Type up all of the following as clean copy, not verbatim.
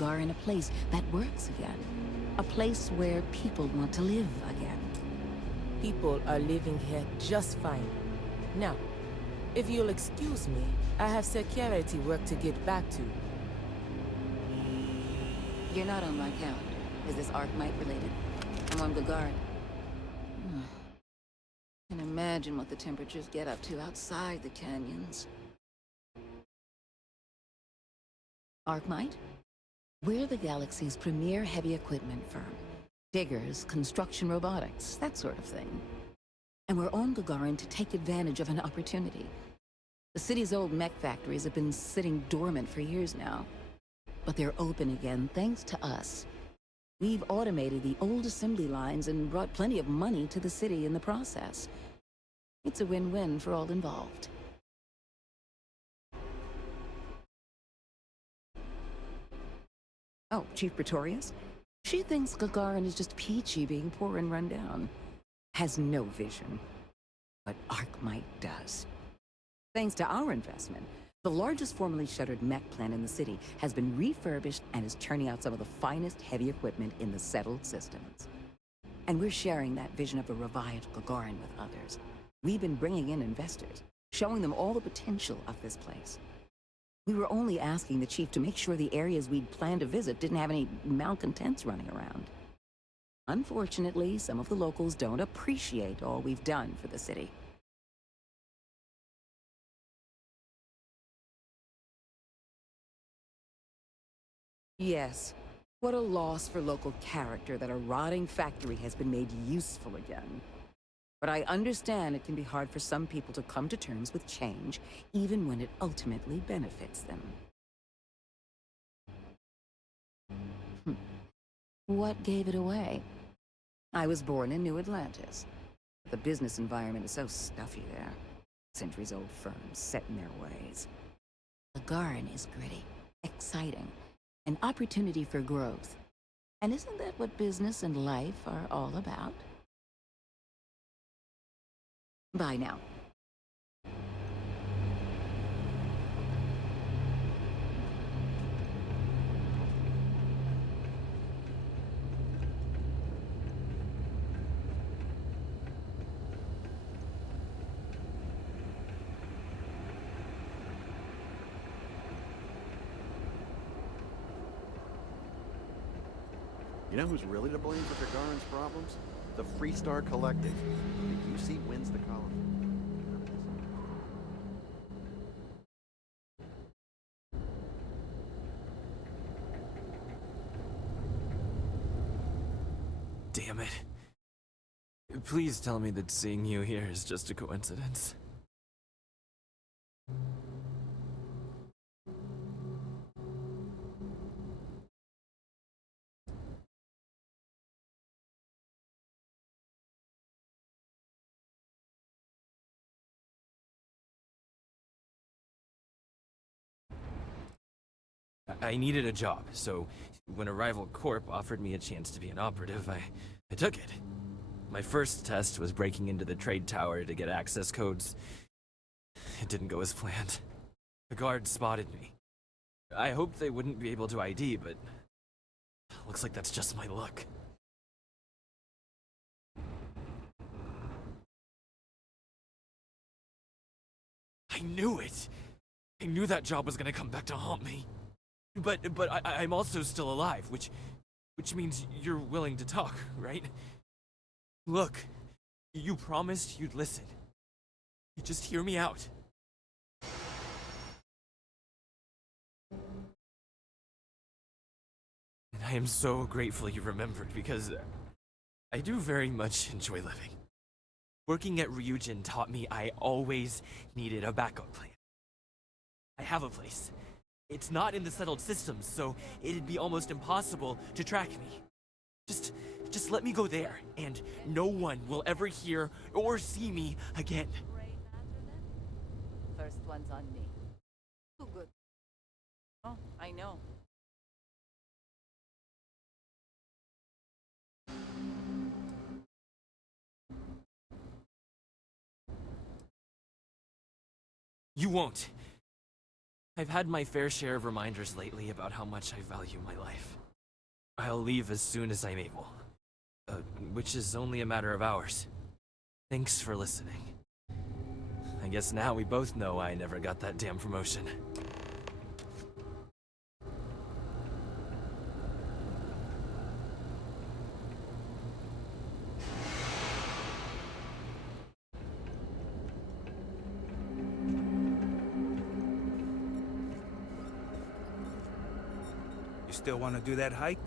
Gagarin a place that works again. A place where people want to live again. People are living here just fine. Now, if you'll excuse me, I have security work to get back to. You're not on my calendar. Is this Archmite related? I'm on Gagarin. Can imagine what the temperatures get up to outside the canyons. Archmite? We're the galaxy's premier heavy equipment firm. Diggers, construction robotics, that sort of thing. And we're on Gagarin to take advantage of an opportunity. The city's old mech factories have been sitting dormant for years now. But they're open again thanks to us. We've automated the old assembly lines and brought plenty of money to the city in the process. It's a win-win for all involved. Oh, Chief Pretorius? She thinks Gagarin is just peachy being poor and run down. Has no vision. But Archmite does. Thanks to our investment, the largest formerly shuttered mech plant in the city has been refurbished and is churning out some of the finest heavy equipment in the settled systems. And we're sharing that vision of a revived Gagarin with others. We've been bringing in investors, showing them all the potential of this place. We were only asking the chief to make sure the areas we'd planned to visit didn't have any malcontents running around. Unfortunately, some of the locals don't appreciate all we've done for the city. Yes, what a loss for local character that a rotting factory has been made useful again. But I understand it can be hard for some people to come to terms with change, even when it ultimately benefits them. What gave it away? I was born in New Atlantis. The business environment is so stuffy there. Centuries-old firms set in their ways. Gagarin is gritty, exciting, an opportunity for growth. And isn't that what business and life are all about? Bye now. You know who's really to blame for Gagarin's problems? The Freestar Collective. The UC wins the colony. Damn it. Please tell me that seeing you here is just a coincidence. I needed a job, so when a rival corp offered me a chance to be an operative, I took it. My first test was breaking into the trade tower to get access codes. It didn't go as planned. The guards spotted me. I hoped they wouldn't be able to ID, but looks like that's just my luck. I knew it! I knew that job was gonna come back to haunt me. But I'm also still alive, which means you're willing to talk, right? Look, you promised you'd listen. You just hear me out. And I am so grateful you remembered, because I do very much enjoy living. Working at Ryujin taught me I always needed a backup plan. I have a place. It's not in the settled systems, so it'd be almost impossible to track me. Just let me go there, and no one will ever hear or see me again. First one's on me. Too good. Oh, I know. You won't. I've had my fair share of reminders lately about how much I value my life. I'll leave as soon as I'm able. Which is only a matter of hours. Thanks for listening. I guess now we both know I never got that damn promotion. You still want to do that hike?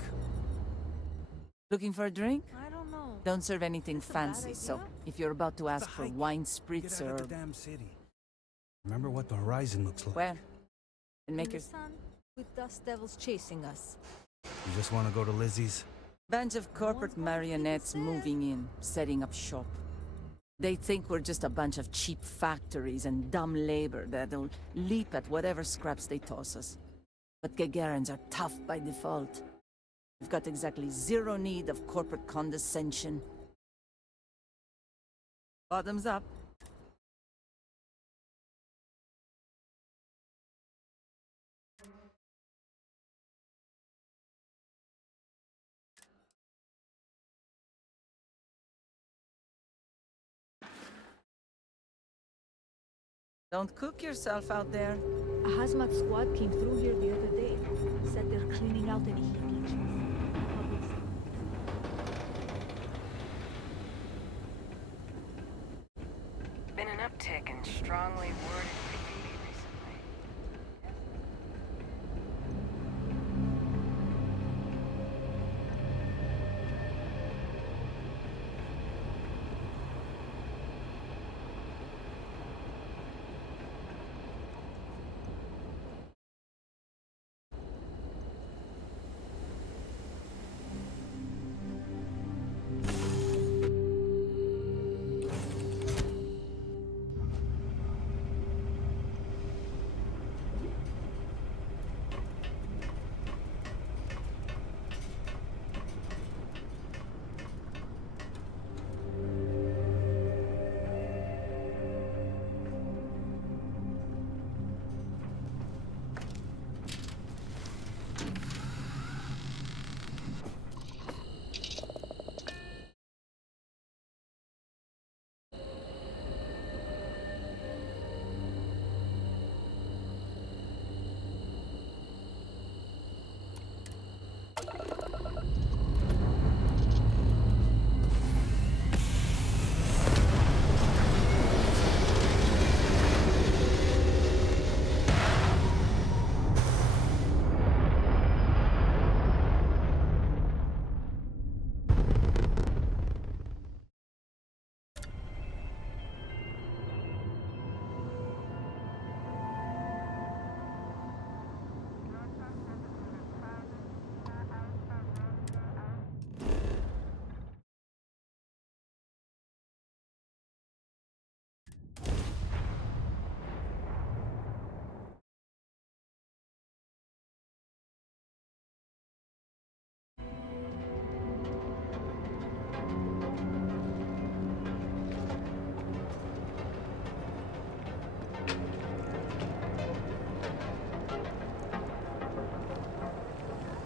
Looking for a drink? I don't know. Don't serve anything That's a bad fancy, so idea. if you're about to ask a for hike. wine Get spritz out or... of the damn city. Remember what the horizon looks like. Where? And make In your... the sun, with dust devils chasing us. You just want to go to Lizzie's? Bunch of corporate one's going to marionettes keep us there. moving in, setting up shop. They think we're just a bunch of cheap factories and dumb labor that'll leap at whatever scraps they toss us. But Gagarins are tough by default. We've got exactly zero need of corporate condescension. Bottoms up. Don't cook yourself out there. A hazmat squad came through here the other day. Said they're cleaning out any heat leeches. Been an uptick in strongly worded graffiti recently.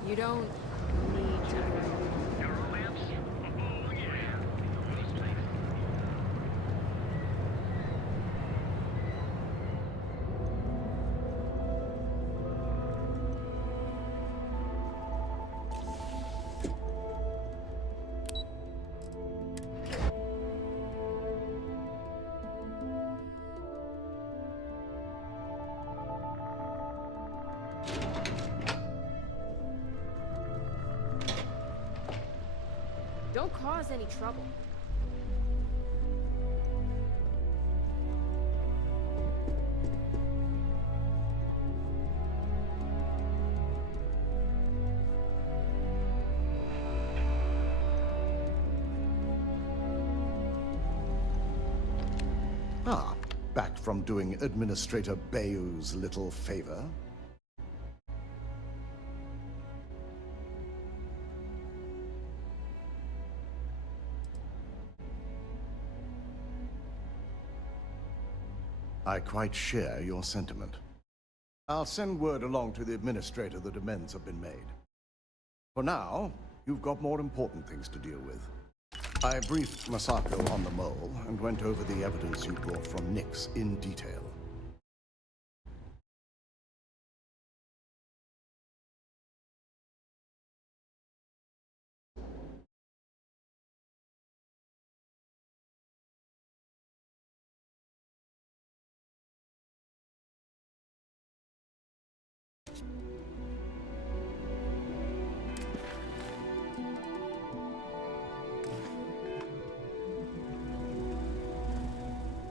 You don't need to. Don't cause any trouble. Ah, back from doing Administrator Bayou's little favor. I quite share your sentiment. I'll send word along to the administrator that amends have been made. For now, you've got more important things to deal with. I briefed Masako on the mole and went over the evidence you brought from Nyx in detail.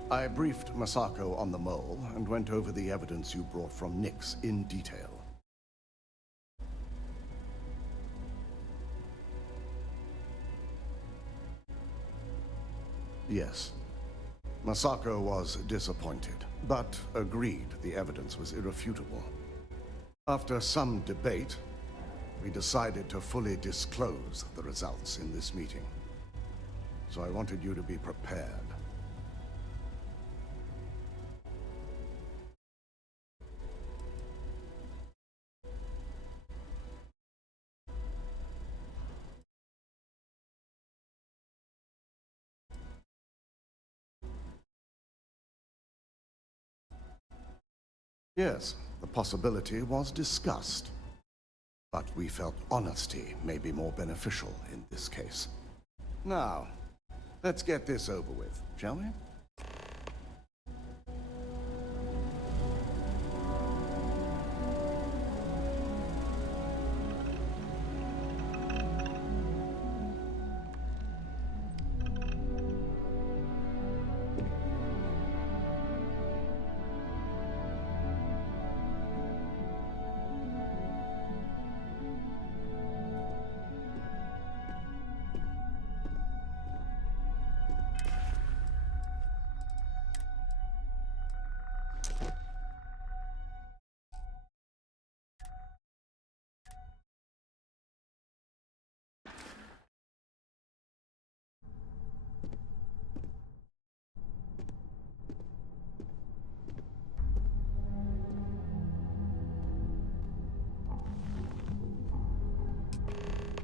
I briefed Masako on the mole and went over the evidence you brought from Nyx in detail. Yes. Masako was disappointed, but agreed the evidence was irrefutable. After some debate, we decided to fully disclose the results in this meeting. So I wanted you to be prepared. Yes, the possibility was discussed. But we felt honesty may be more beneficial in this case. Now, let's get this over with, shall we?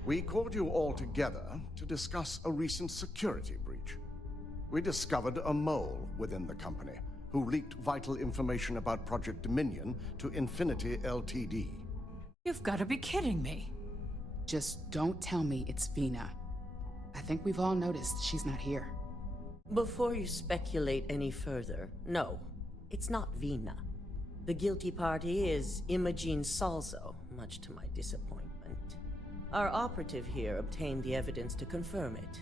We called you all together to discuss a recent security breach. We discovered a mole within the company who leaked vital information about Project Dominion to Infinity LTD. You've got to be kidding me. Just don't tell me it's Vina. I think we've all noticed she's not here. Before you speculate any further, no, it's not Vina. The guilty party is Imogene Salzo, much to my disappointment. Our operative here obtained the evidence to confirm it.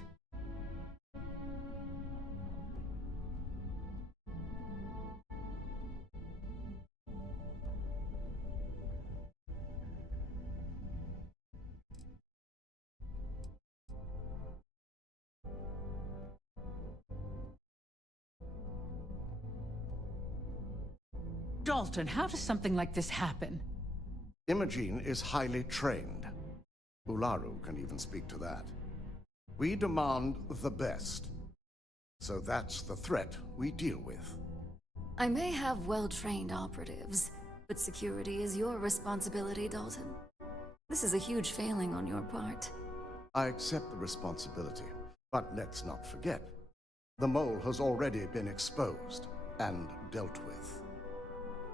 Dalton, how does something like this happen? Imogene is highly trained. Ularu can even speak to that. We demand the best. So that's the threat we deal with. I may have well-trained operatives, but security is your responsibility, Dalton. This is a huge failing on your part. I accept the responsibility, but let's not forget, the mole has already been exposed and dealt with.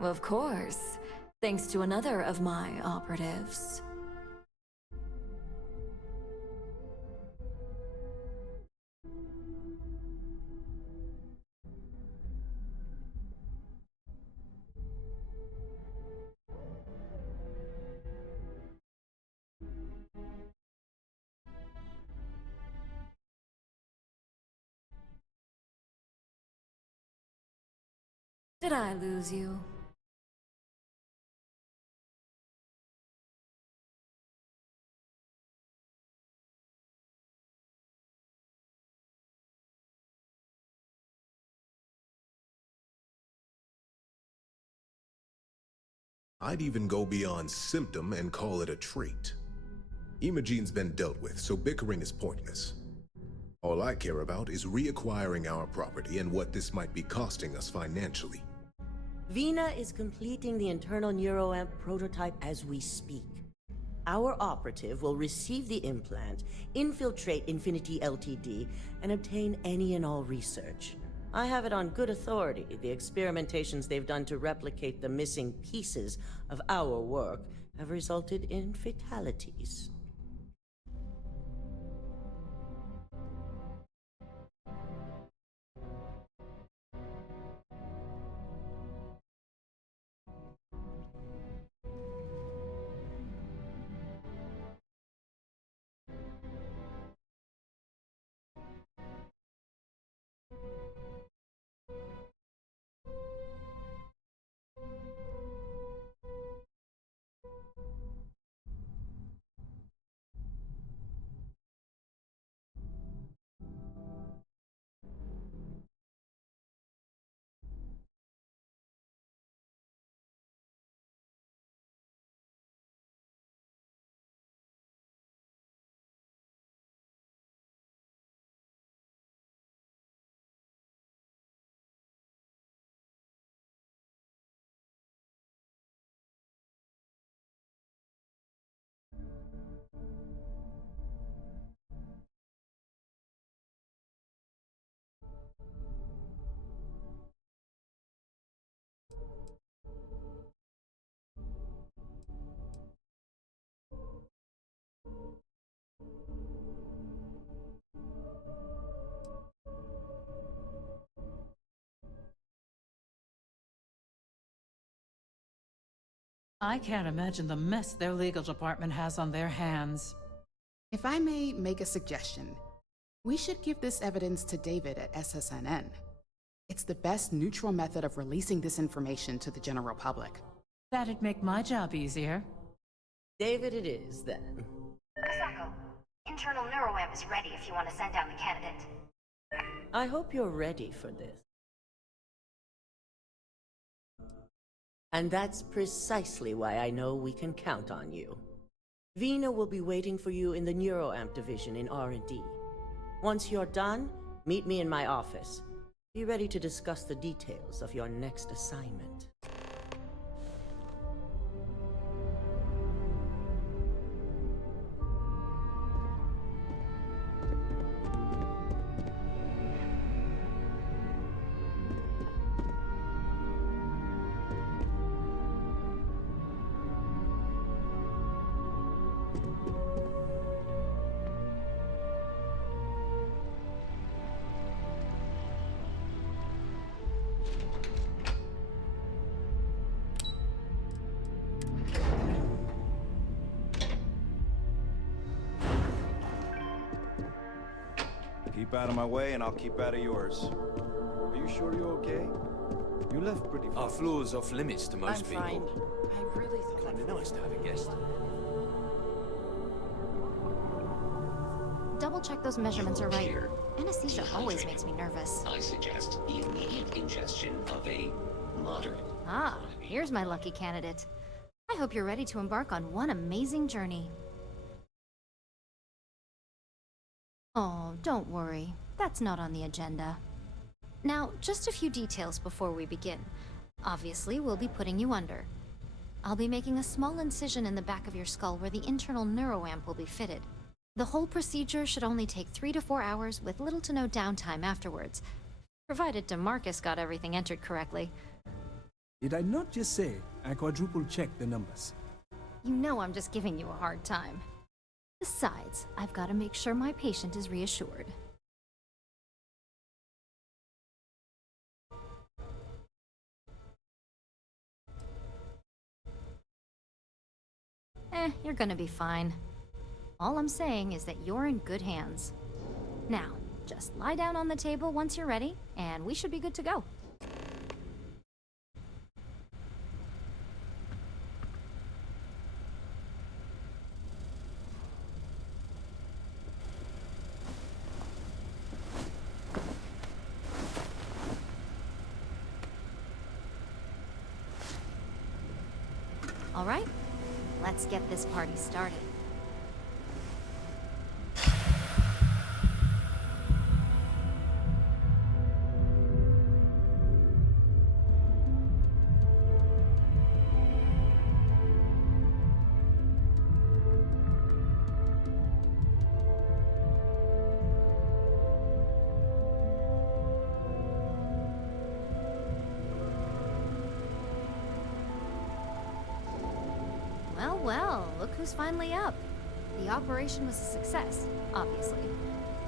Of course, thanks to another of my operatives. Did I lose you? I'd even go beyond symptom and call it a trait. Imogene's been dealt with, so bickering is pointless. All I care about is reacquiring our property and what this might be costing us financially. Vina is completing the internal neuroamp prototype as we speak. Our operative will receive the implant, infiltrate Infinity LTD, and obtain any and all research. I have it on good authority. The experimentations they've done to replicate the missing pieces of our work have resulted in fatalities. I can't imagine the mess their legal department has on their hands. If I may make a suggestion, we should give this evidence to David at SSNN. It's the best neutral method of releasing this information to the general public. That'd make my job easier. David it is, then. Masako, internal neuroamp is ready if you want to send down the candidate. I hope you're ready for this. And that's precisely why I know we can count on you. Vina will be waiting for you in the neuroamp division in R&D. Once you're done, meet me in my office. Be ready to discuss the details of your next assignment. Keep out of my way and I'll keep out of yours. Are you sure you're okay? You left pretty far. Our floor's off limits to most people. I'm fine. I really thought Kinda nice to have a guest. Double check those measurements are right. Anesthesia always makes me nervous. I suggest immediate ingestion of a moderate. Ah, here's my lucky candidate. I hope you're ready to embark on one amazing journey. Oh, don't worry. That's not on the agenda. Now, just a few details before we begin. Obviously, we'll be putting you under. I'll be making a small incision in the back of your skull where the internal neuroamp will be fitted. The whole procedure should only take 3 to 4 hours with little to no downtime afterwards, provided DeMarcus got everything entered correctly. Did I not just say I quadruple-checked the numbers? You know I'm just giving you a hard time. Besides, I've got to make sure my patient is reassured. You're gonna be fine. All I'm saying is that you're in good hands. Now, just lie down on the table once you're ready, and we should be good to go. All right, let's get this party started. well, look who's finally up. The operation was a success, obviously.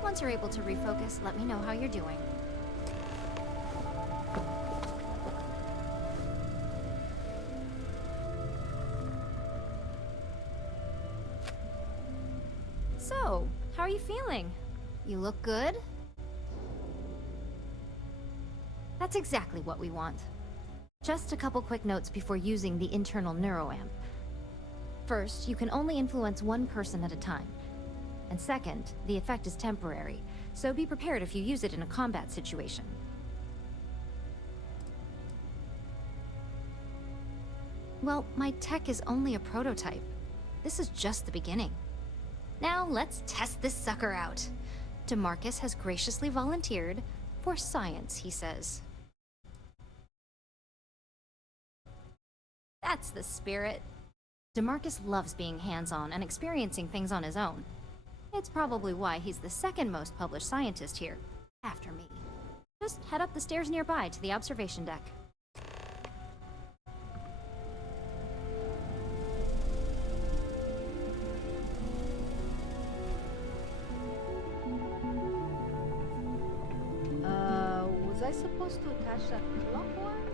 Once you're able to refocus, let me know how you're doing. So, how are you feeling? You look good? That's exactly what we want. Just a couple quick notes before using the internal neuroamp. First, you can only influence one person at a time. And second, the effect is temporary, so be prepared if you use it in a combat situation. Well, my tech is only a prototype. This is just the beginning. Now let's test this sucker out. DeMarcus has graciously volunteered for science, he says. That's the spirit. DeMarcus loves being hands-on and experiencing things on his own. It's probably why he's the second most published scientist here, after me. Just head up the stairs nearby to the observation deck. Was I supposed to attach that clockwise?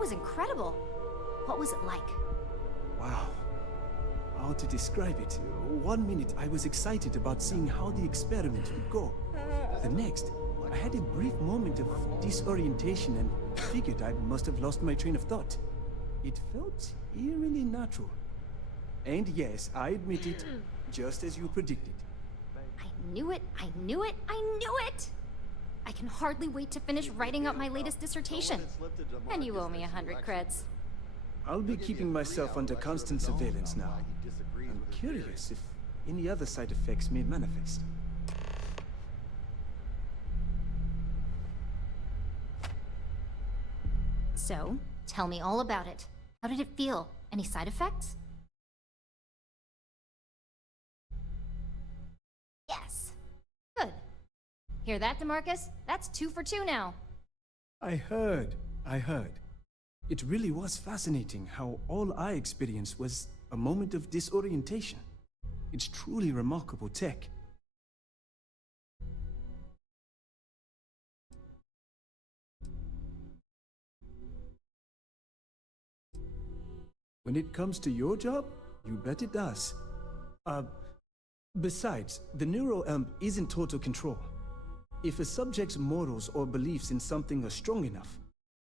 was incredible. What was it like? Wow. How to describe it? 1 minute I was excited about seeing how the experiment would go. The next, I had a brief moment of disorientation and figured I must have lost my train of thought. It felt eerily natural. And yes, I admit it, just as you predicted. I knew it, I knew it, I knew it! I can hardly wait to finish writing up my latest dissertation. And you owe me 100 creds. I'll be keeping myself under constant surveillance now. I'm curious if any other side effects may manifest. So, tell me all about it. How did it feel? Any side effects? Yes. Good. Hear that, DeMarcus? That's 2 for 2 now. I heard. It really was fascinating how all I experienced was a moment of disorientation. It's truly remarkable tech. When it comes to your job, you bet it does. Besides, the neuroamp isn't total control. If a subject's morals or beliefs in something are strong enough,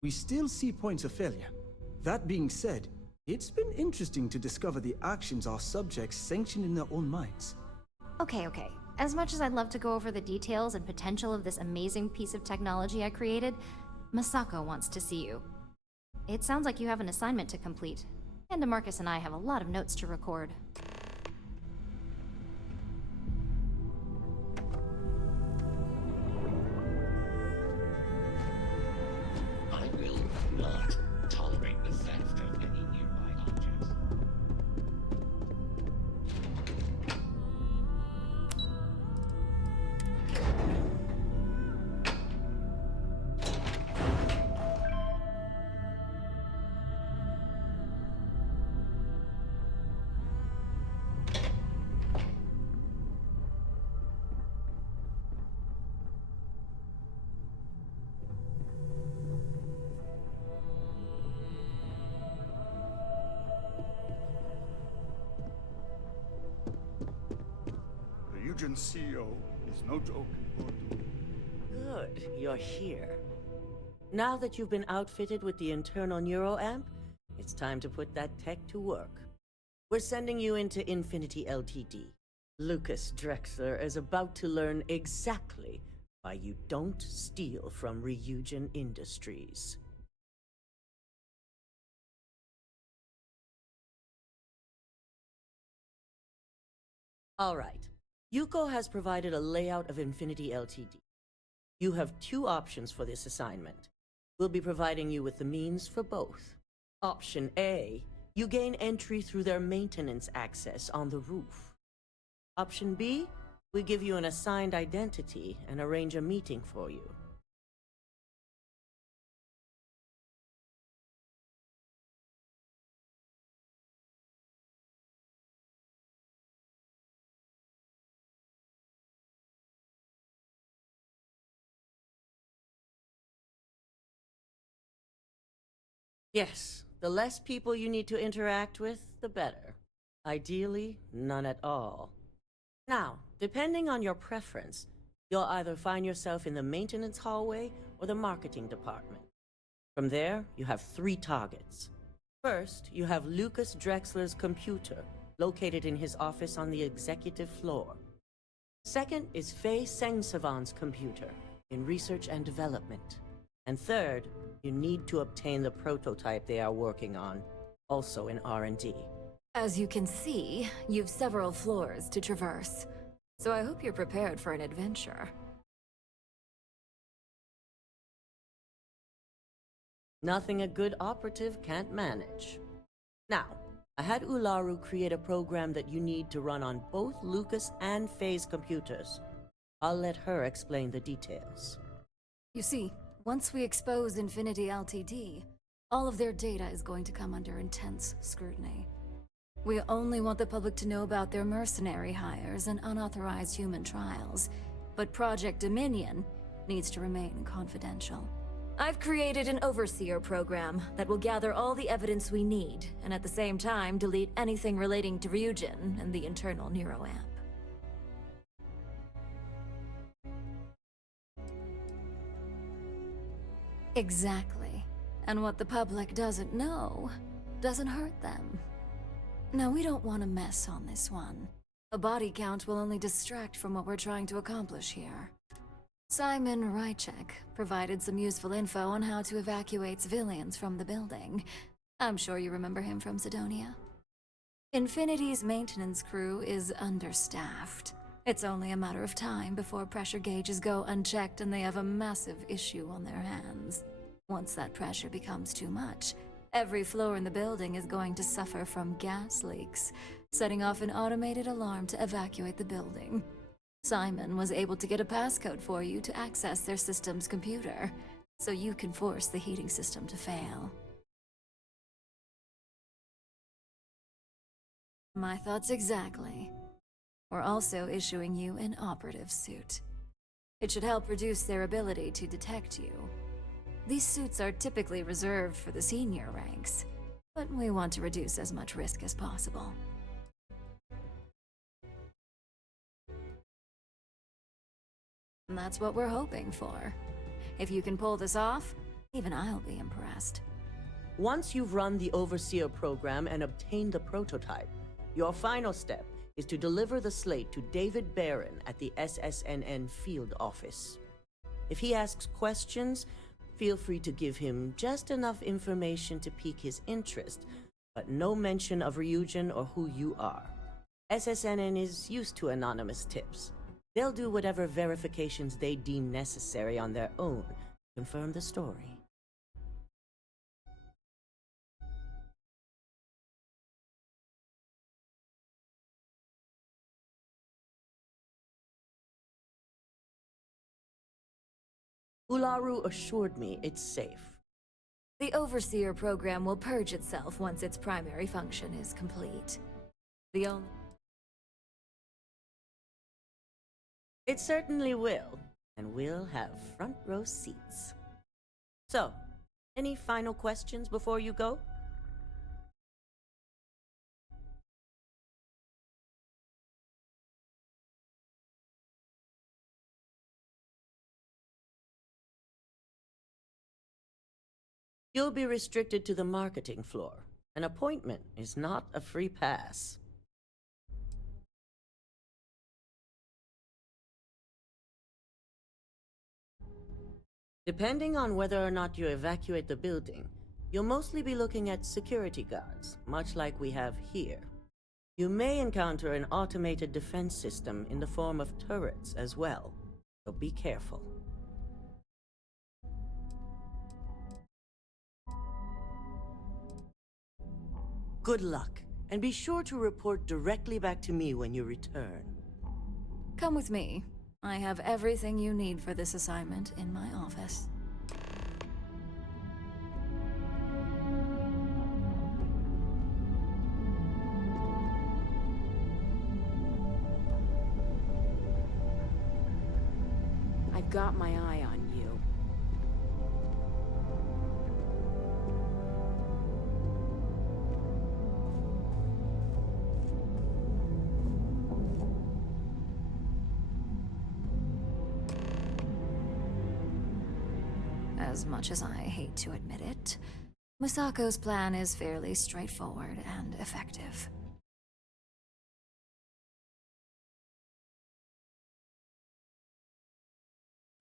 we still see points of failure. That being said, it's been interesting to discover the actions our subjects sanction in their own minds. Okay. As much as I'd love to go over the details and potential of this amazing piece of technology I created, Masako wants to see you. It sounds like you have an assignment to complete, and DeMarcus and I have a lot of notes to record. I will not tolerate the theft of any nearby objects. Ryujin's CEO is no joke. Good, you're here. Now that you've been outfitted with the internal neuroamp, it's time to put that tech to work. We're sending you into Infinity LTD. Lucas Drexler is about to learn exactly why you don't steal from Ryujin Industries. All right. Yuko has provided a layout of Infinity LTD. You have 2 options for this assignment. We'll be providing you with the means for both. Option A, you gain entry through their maintenance access on the roof. Option B, we give you an assigned identity and arrange a meeting for you. Yes, the less people you need to interact with, the better. Ideally, none at all. Now, depending on your preference, you'll either find yourself in the maintenance hallway or the marketing department. From there, you have 3 targets. First, you have Lucas Drexler's computer, located in his office on the executive floor. Second is Faye Sengsavan's computer, in research and development. And third, you need to obtain the prototype they are working on, also in R&D. As you can see, you've several floors to traverse, so I hope you're prepared for an adventure. Nothing a good operative can't manage. Now, I had Ularu create a program that you need to run on both Lucas and Faye's computers. I'll let her explain the details. You see, once we expose Infinity LTD, all of their data is going to come under intense scrutiny. We only want the public to know about their mercenary hires and unauthorized human trials, but Project Dominion needs to remain confidential. I've created an overseer program that will gather all the evidence we need, and at the same time delete anything relating to Ryujin and the internal neuroamp. Exactly. And what the public doesn't know doesn't hurt them. Now, we don't want to mess on this one. A body count will only distract from what we're trying to accomplish here. Simon Rychek provided some useful info on how to evacuate civilians from the building. I'm sure you remember him from Sidonia. Infinity's maintenance crew is understaffed. It's only a matter of time before pressure gauges go unchecked and they have a massive issue on their hands. Once that pressure becomes too much, every floor in the building is going to suffer from gas leaks, setting off an automated alarm to evacuate the building. Simon was able to get a passcode for you to access their system's computer, so you can force the heating system to fail. My thoughts exactly. We're also issuing you an operative suit. It should help reduce their ability to detect you. These suits are typically reserved for the senior ranks, but we want to reduce as much risk as possible. And that's what we're hoping for. If you can pull this off, even I'll be impressed. Once you've run the Overseer program and obtained the prototype, your final step is to deliver the slate to David Barron at the SSNN field office. If he asks questions, feel free to give him just enough information to pique his interest, but no mention of Ryujin or who you are. SSNN is used to anonymous tips. They'll do whatever verifications they deem necessary on their own to confirm the story. Ularu assured me it's safe. The Overseer program will purge itself once its primary function is complete. It certainly will, and we'll have front row seats. So, any final questions before you go? You'll be restricted to the marketing floor. An appointment is not a free pass. Depending on whether or not you evacuate the building, you'll mostly be looking at security guards, much like we have here. You may encounter an automated defense system in the form of turrets as well, so be careful. Good luck, and be sure to report directly back to me when you return. Come with me. I have everything you need for this assignment in my office. I've got my eye on you. As much as I hate to admit it, Masako's plan is fairly straightforward and effective.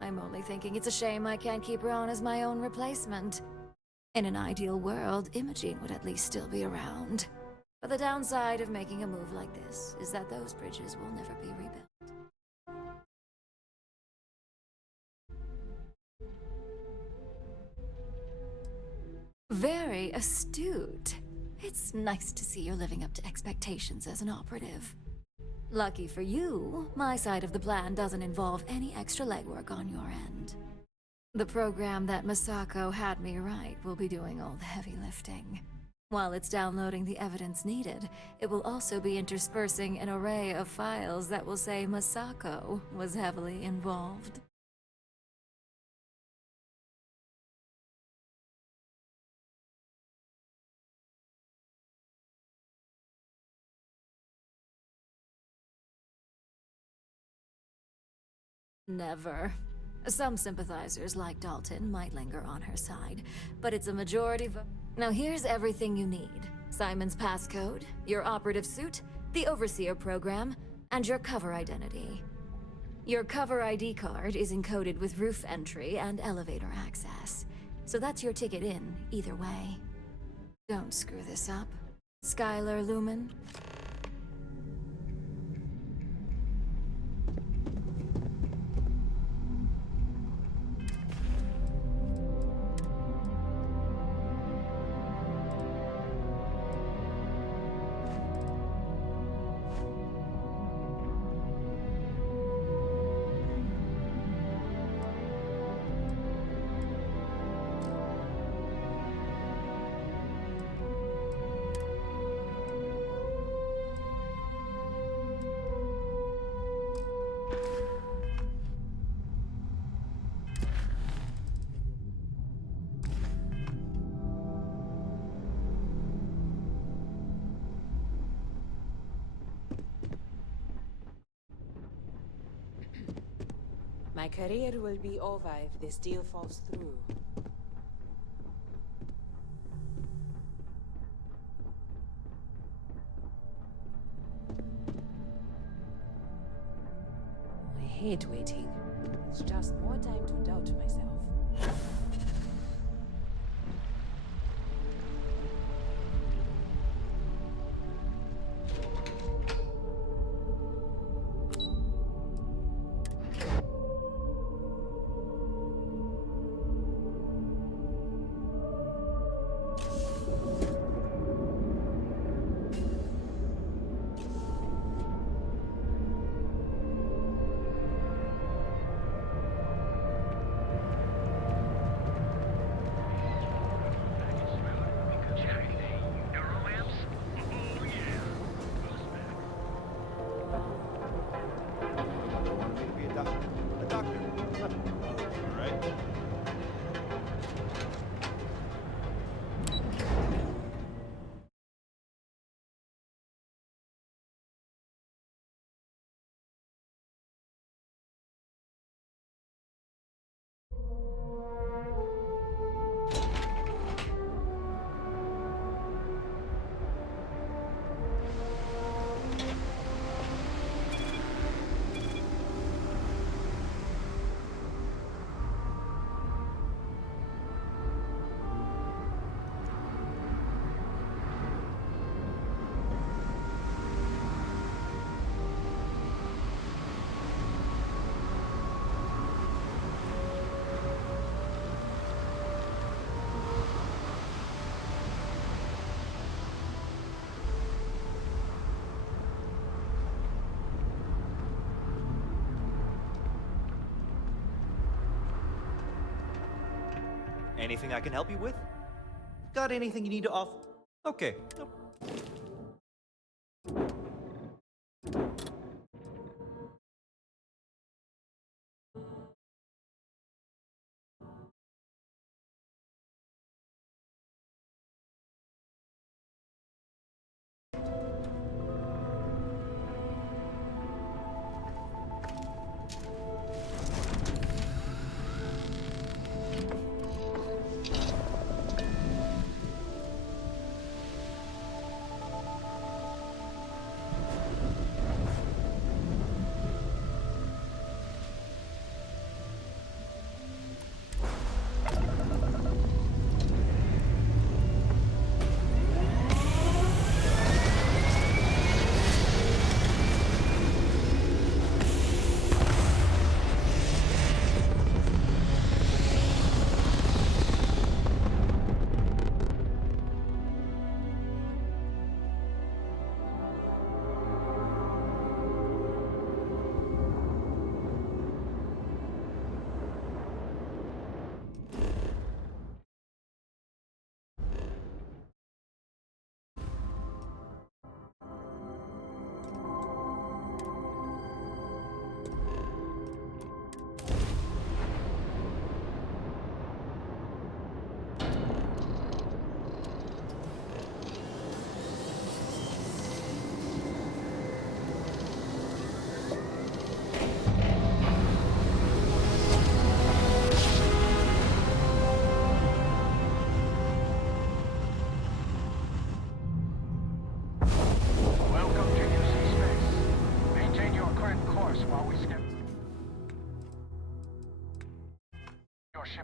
I'm only thinking it's a shame I can't keep her on as my own replacement. In an ideal world, Imogene would at least still be around. But the downside of making a move like this is that those bridges will never be rebuilt. Very astute. It's nice to see you're living up to expectations as an operative. Lucky for you, my side of the plan doesn't involve any extra legwork on your end. The program that Masako had me write will be doing all the heavy lifting. While it's downloading the evidence needed, it will also be interspersing an array of files that will say Masako was heavily involved. Never. Some sympathizers like Dalton might linger on her side, but it's a majority vote. Now here's everything you need. Simon's passcode, your operative suit, the Overseer program, and your cover identity. Your cover ID card is encoded with roof entry and elevator access, so that's your ticket in, either way. Don't screw this up. Skylar Lumen? My career will be over if this deal falls through. I hate waiting. It's just more time to doubt myself. Anything I can help you with? Got anything you need to offer? Okay.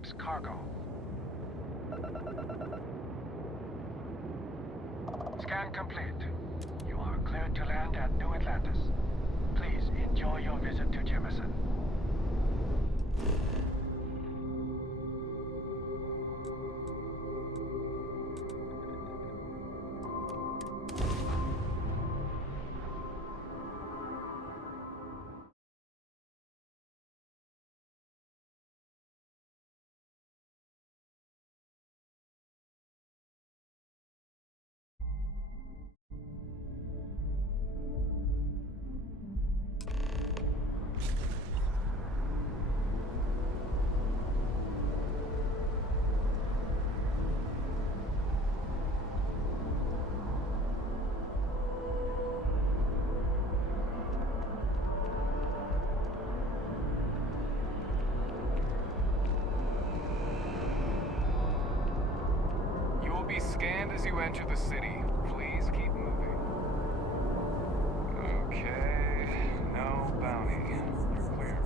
ship's cargo. Scan complete. You are cleared to land at New Atlantis. Please enjoy your visit to Jemison. Be scanned as you enter the city. Please keep moving. Okay, no bounty. You're clear.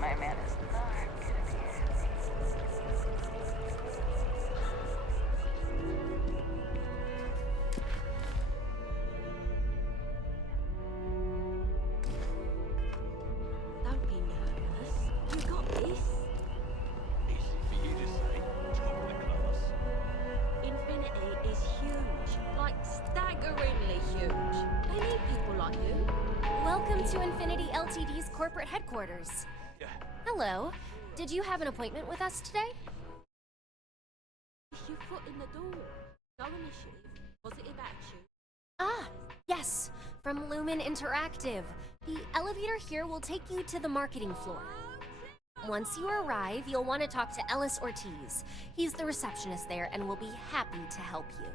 My man is not gonna be Don't be nervous. You got this. Easy for you to say. Top of the class. Infinity is huge. Like, staggeringly huge. They need people like you. Welcome to Infinity LTD's corporate headquarters. Yeah. Hello. Did you have an appointment with us today? It's your foot in the door. No initiative. Positive attitude. Ah, yes. From Lumen Interactive. The elevator here will take you to the marketing floor. Once you arrive, you'll want to talk to Ellis Ortiz. He's the receptionist there and will be happy to help you.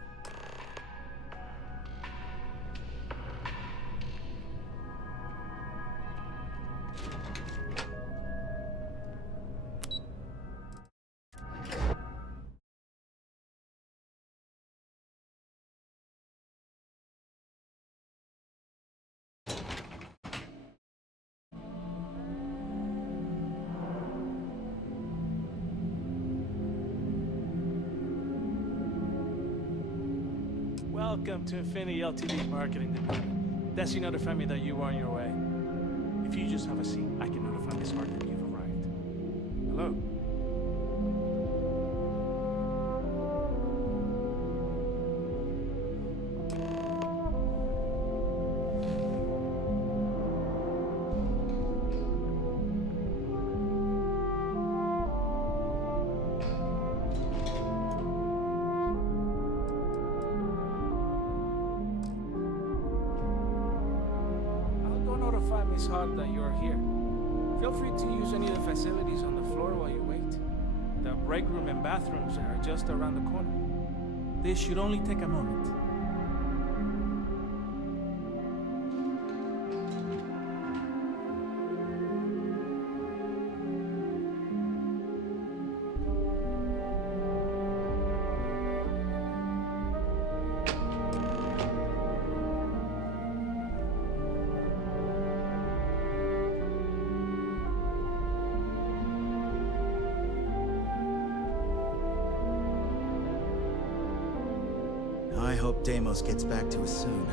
Welcome to Infinity LTD's marketing department. Desi notified me that you are on your way. If you just have a seat, I can notify Miss Hart that you've arrived. Hello? Miss Hart that you are here. Feel free to use any of the facilities on the floor while you wait. The break room and bathrooms are just around the corner. This should only take a moment. I hope Deimos gets back to us soon.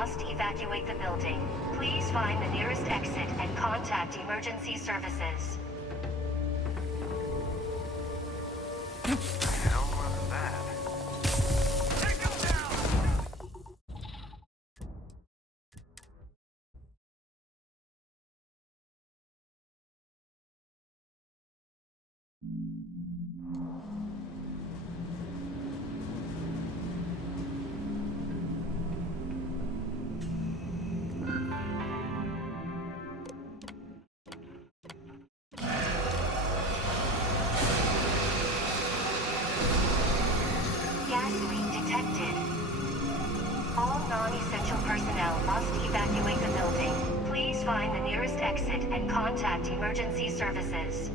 must evacuate the building. Please find the nearest exit and contact emergency services. Gas leak detected. All non-essential personnel must evacuate the building. Please find the nearest exit and contact emergency services.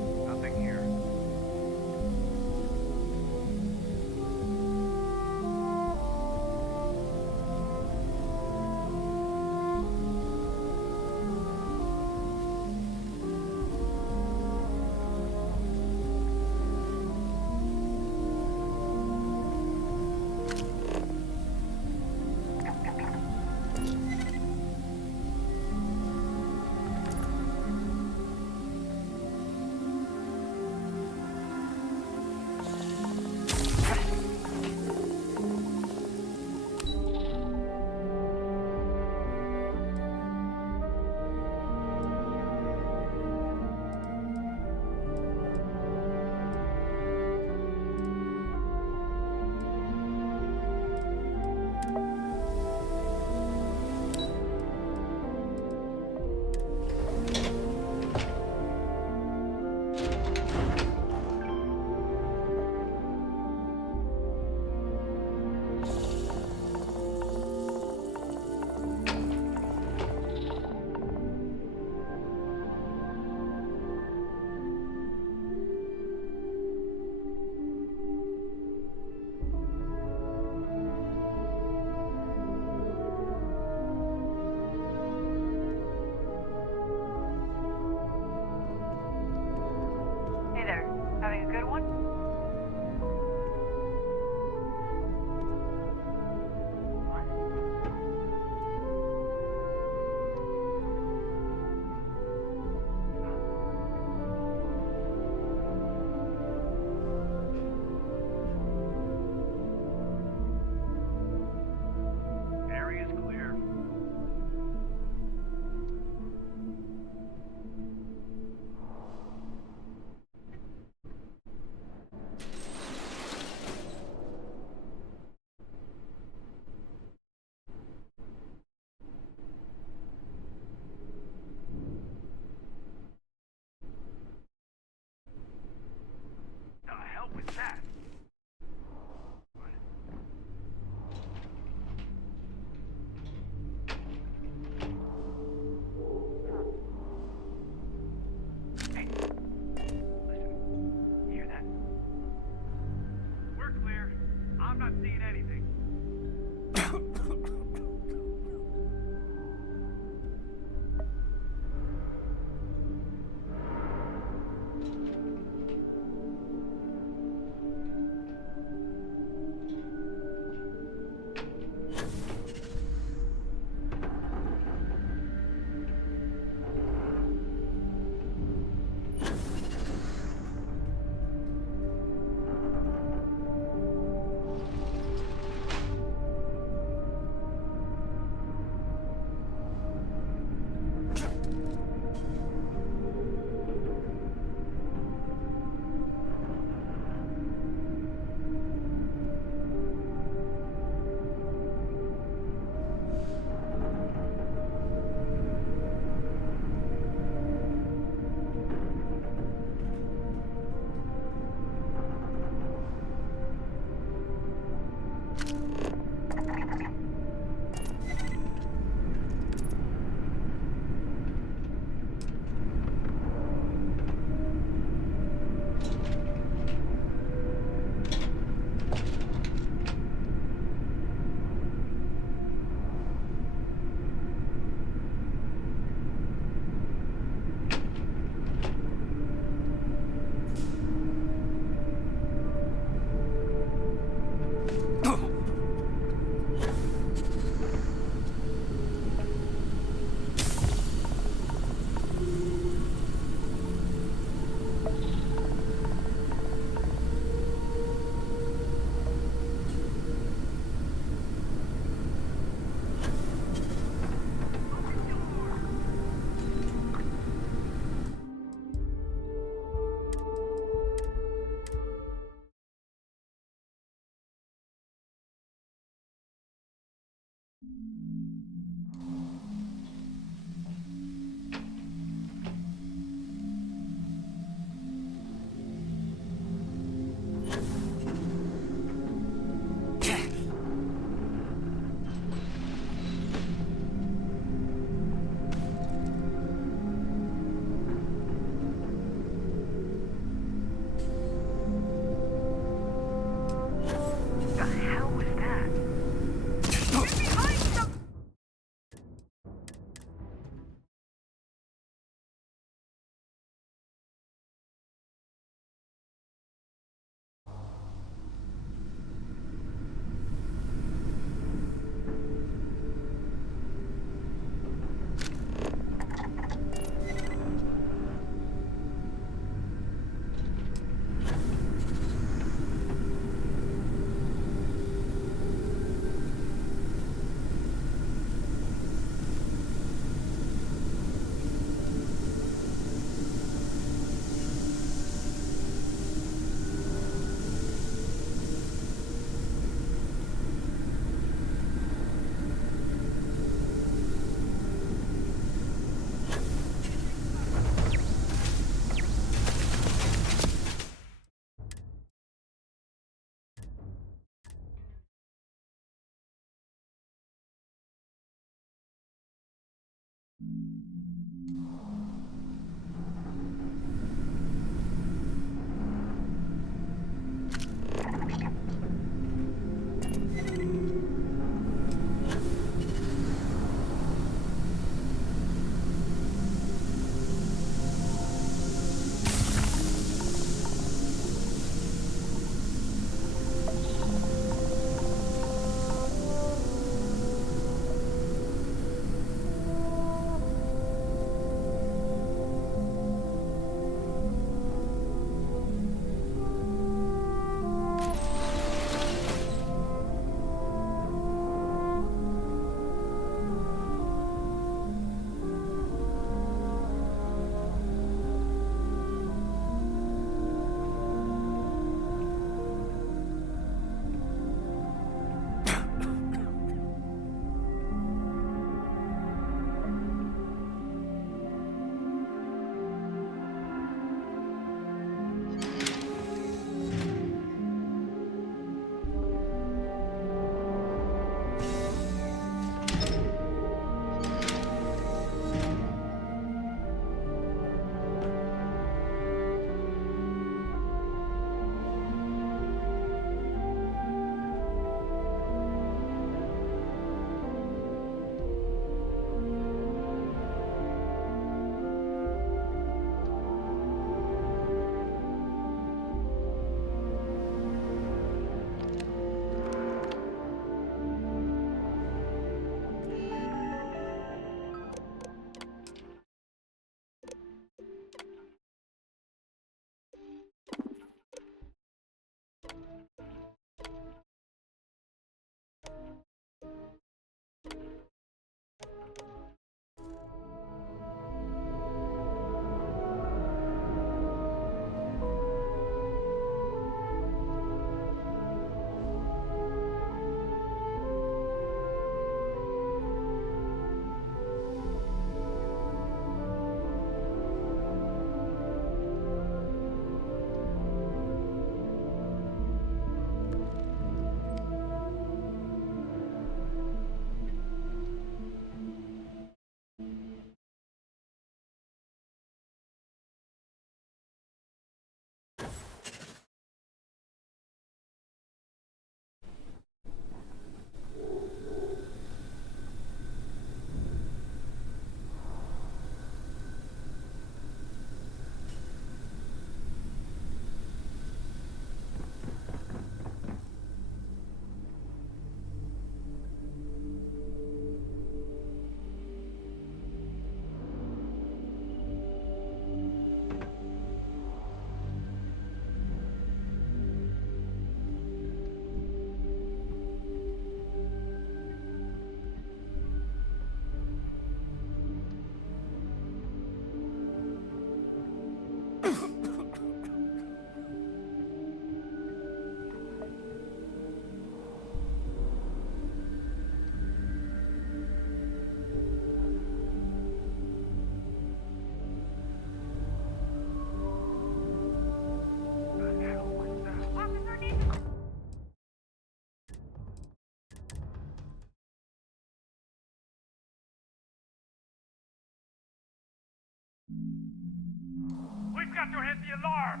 got to hit the alarm!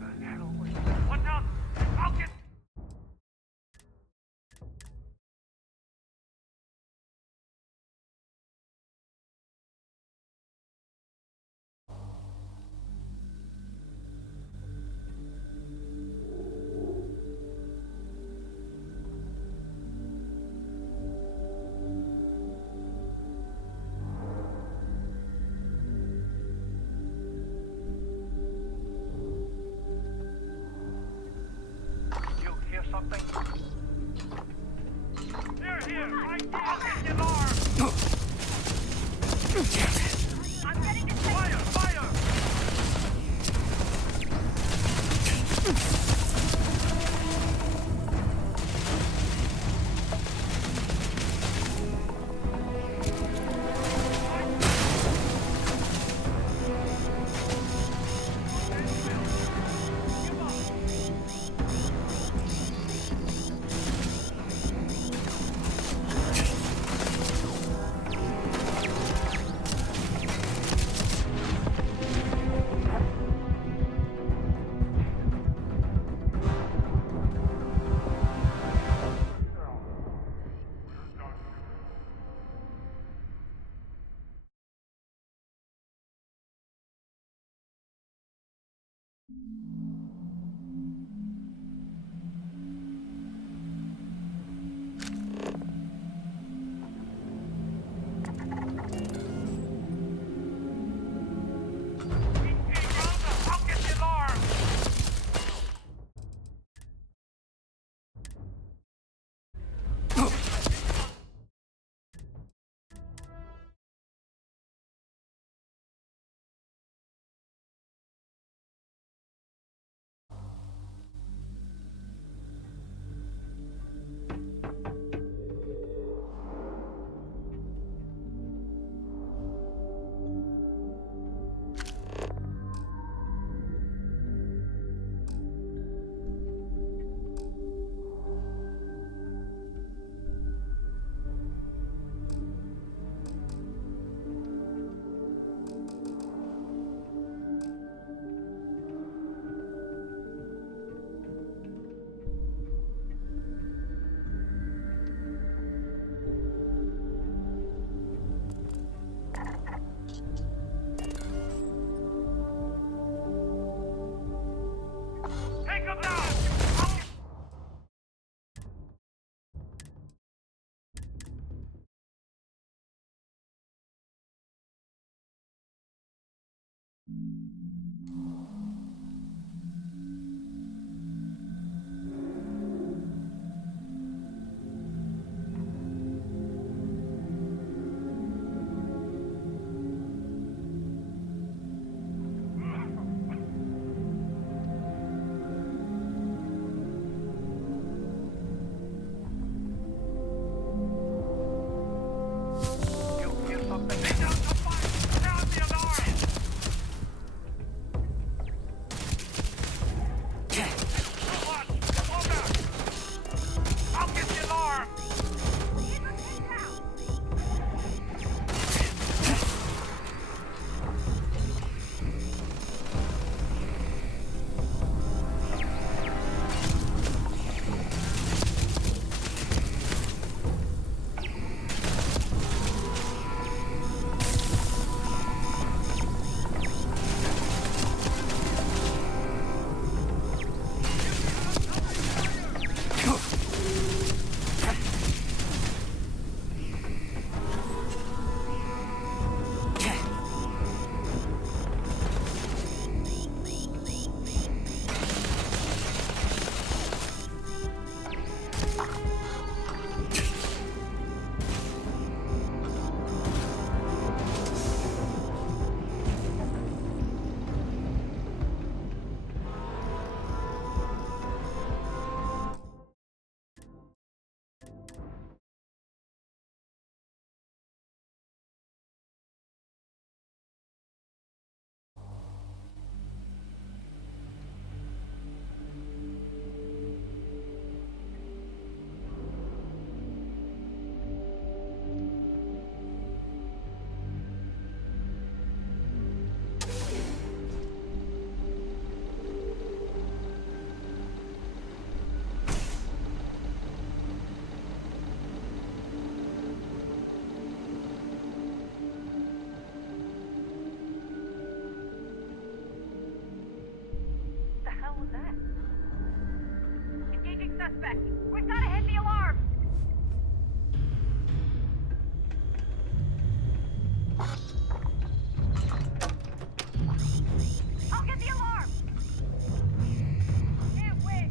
The hell was that? Watch out! I'll get... suspect. We've got to hit the alarm. I'll get the alarm. Can't wait.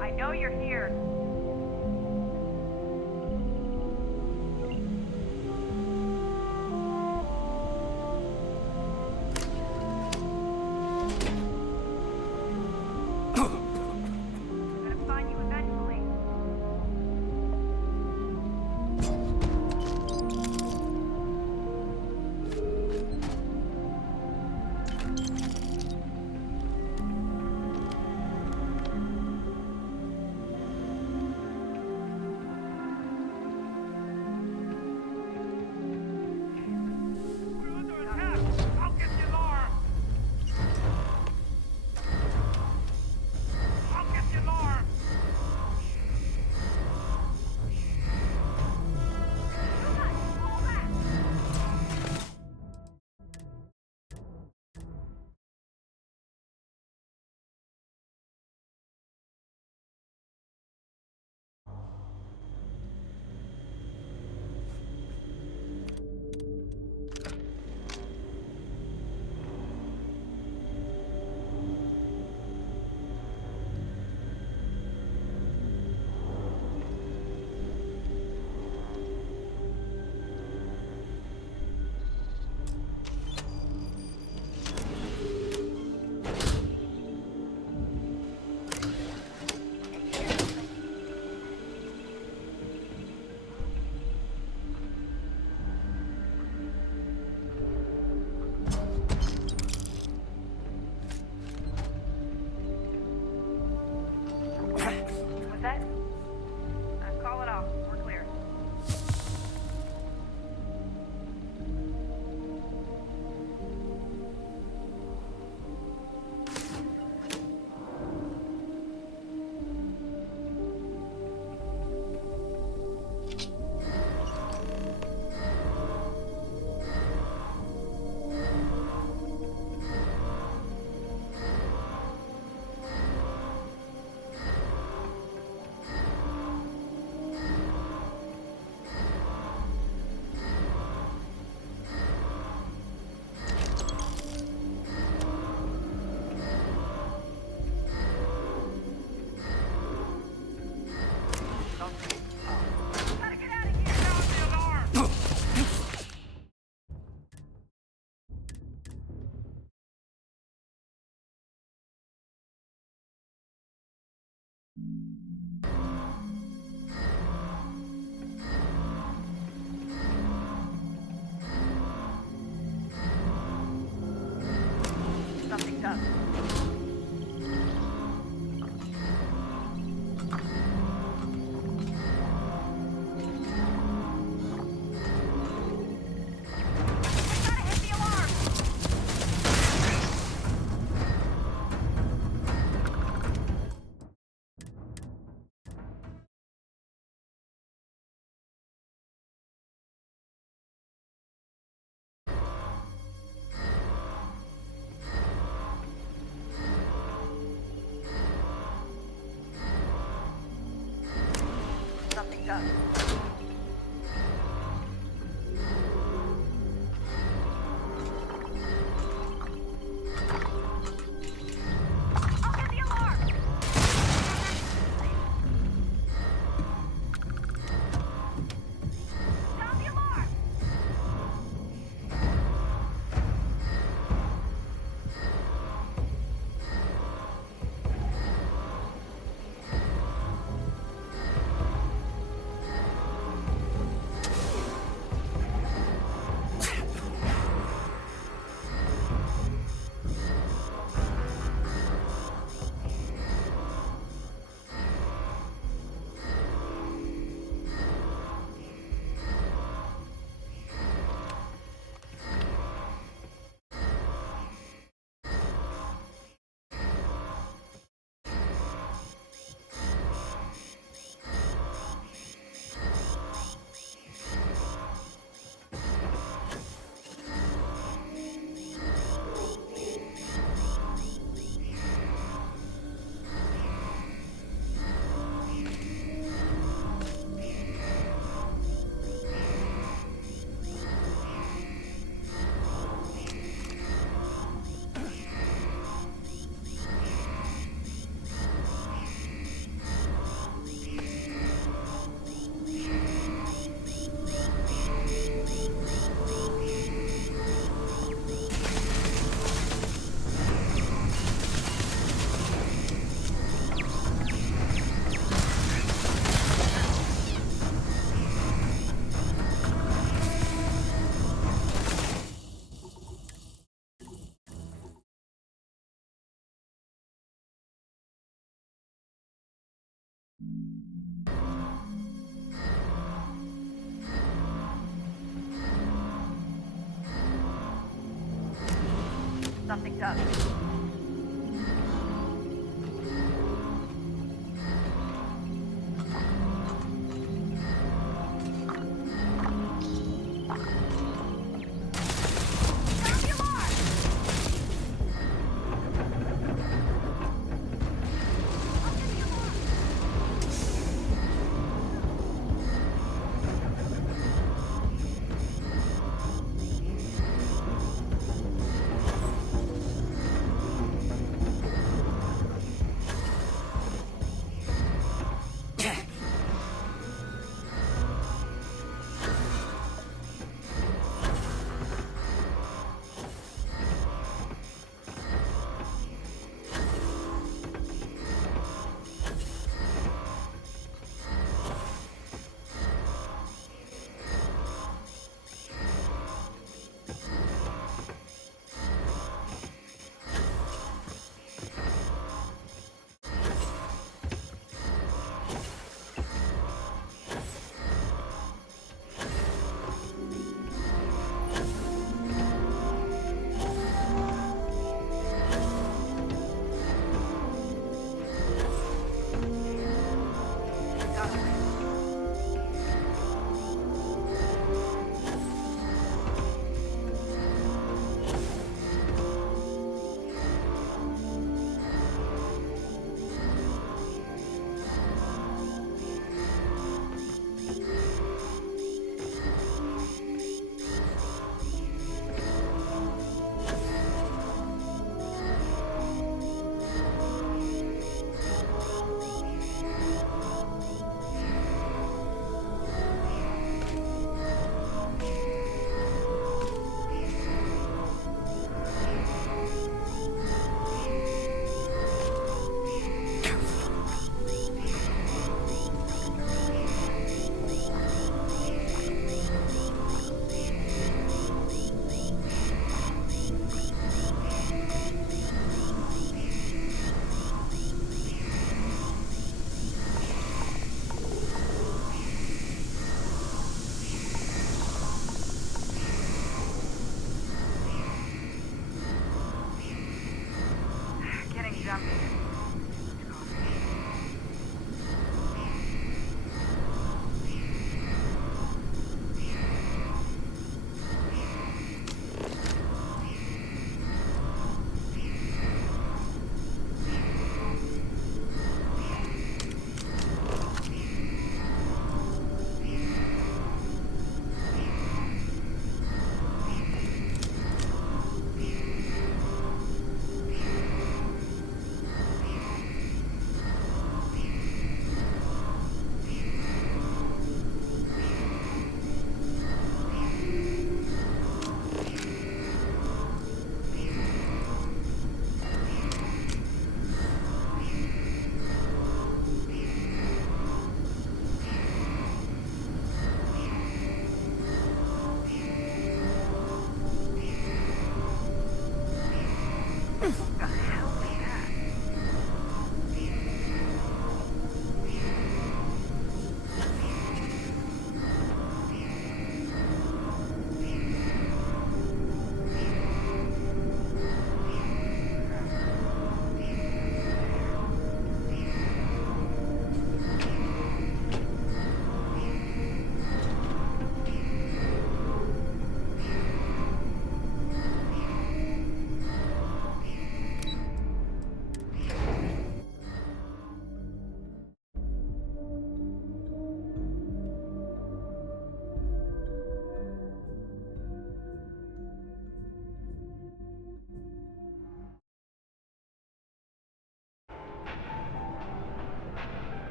I know you're here. Gonna find you eventually. Something's up. Something's up. I'll get the alarm! Sound the alarm! Something does.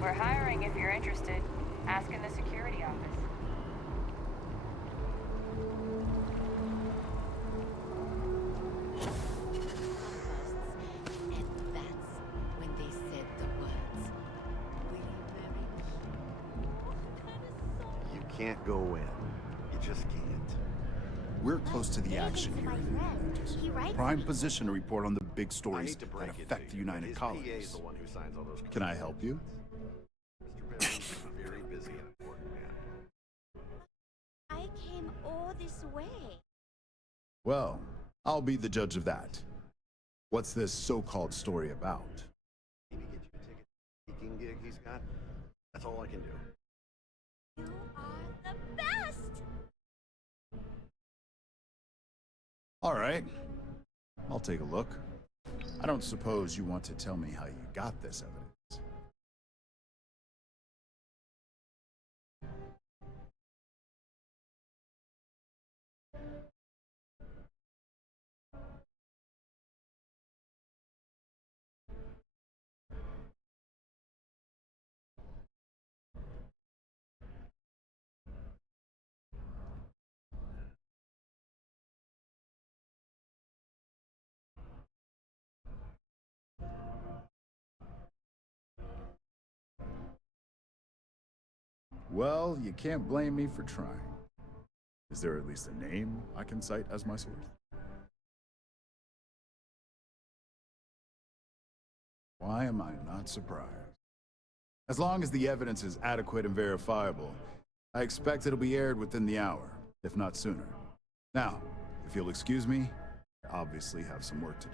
We're hiring if you're interested. Ask in the security office. And that's when they said the words. You can't go in. You just can't. We're close to the action here. Prime position to report on the big stories that affect the United Colonies. Can I help you? Very busy and important man. I came all this way. Well, I'll be the judge of that. What's this so-called story about? Maybe get you a ticket to the speaking gig he's got. That's all I can do. You are the best! All right. I'll take a look. I don't suppose you want to tell me how you got this evidence. Well, you can't blame me for trying. Is there at least a name I can cite as my source? Why am I not surprised? As long as the evidence is adequate and verifiable, I expect it'll be aired within the hour, if not sooner. Now, if you'll excuse me, I obviously have some work to do.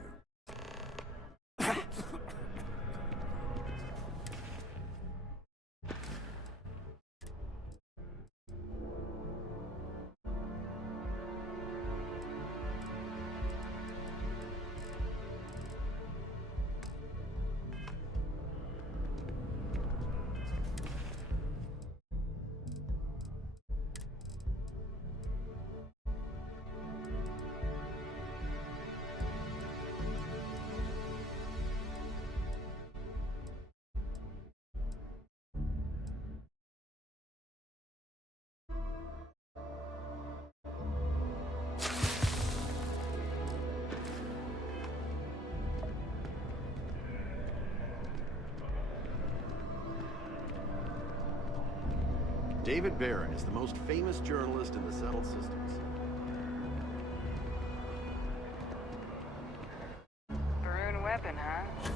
David Barron is the most famous journalist in the settled systems. Maroon weapon, huh?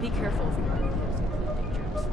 Be careful of your ears, including germs.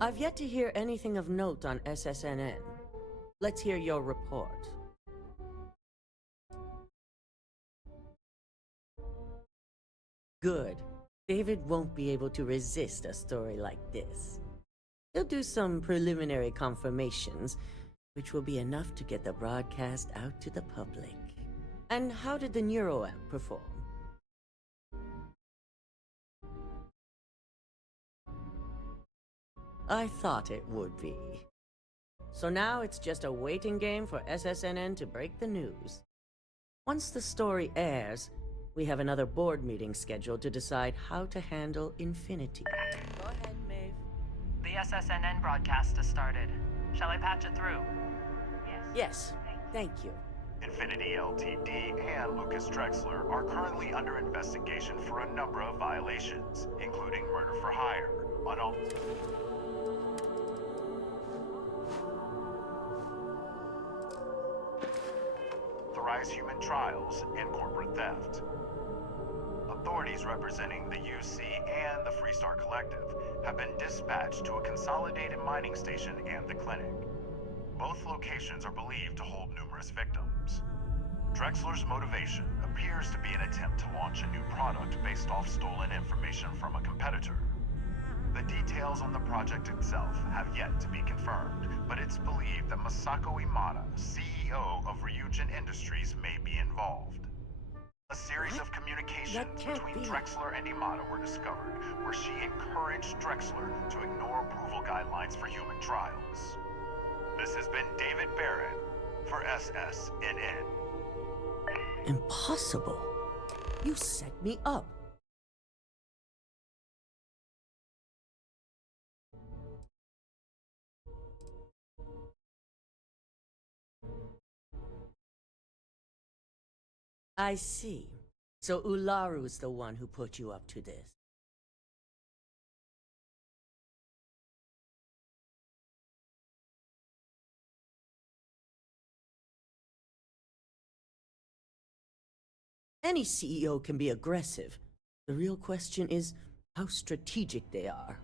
I've yet to hear anything of note on SSNN. Let's hear your report. Good. David won't be able to resist a story like this. He'll do some preliminary confirmations, which will be enough to get the broadcast out to the public. And how did the neuroamp perform? I thought it would be. So now it's just a waiting game for SSNN to break the news. Once the story airs, we have another board meeting scheduled to decide how to handle Infinity. Go ahead, Maeve. The SSNN broadcast has started. Shall I patch it through? Yes, thank you. Infinity LTD and Lucas Drexler are currently under investigation for a number of violations, including murder for hire, unauthorized human trials, and corporate theft. Authorities representing the UC and the Freestar Collective have been dispatched to a consolidated mining station and the clinic. Both locations are believed to hold numerous victims. Drexler's motivation appears to be an attempt to launch a new product based off stolen information from a competitor. The details on the project itself have yet to be confirmed, but it's believed that Masako Imada, CEO of Ryujin Industries, may be involved. A series of communications between Drexler and Imada were discovered, where she encouraged Drexler to ignore approval guidelines for human trials. This has been David Barrett for SSNN. Impossible. You set me up. I see. So Ularu's the one who put you up to this. Any CEO can be aggressive. The real question is how strategic they are.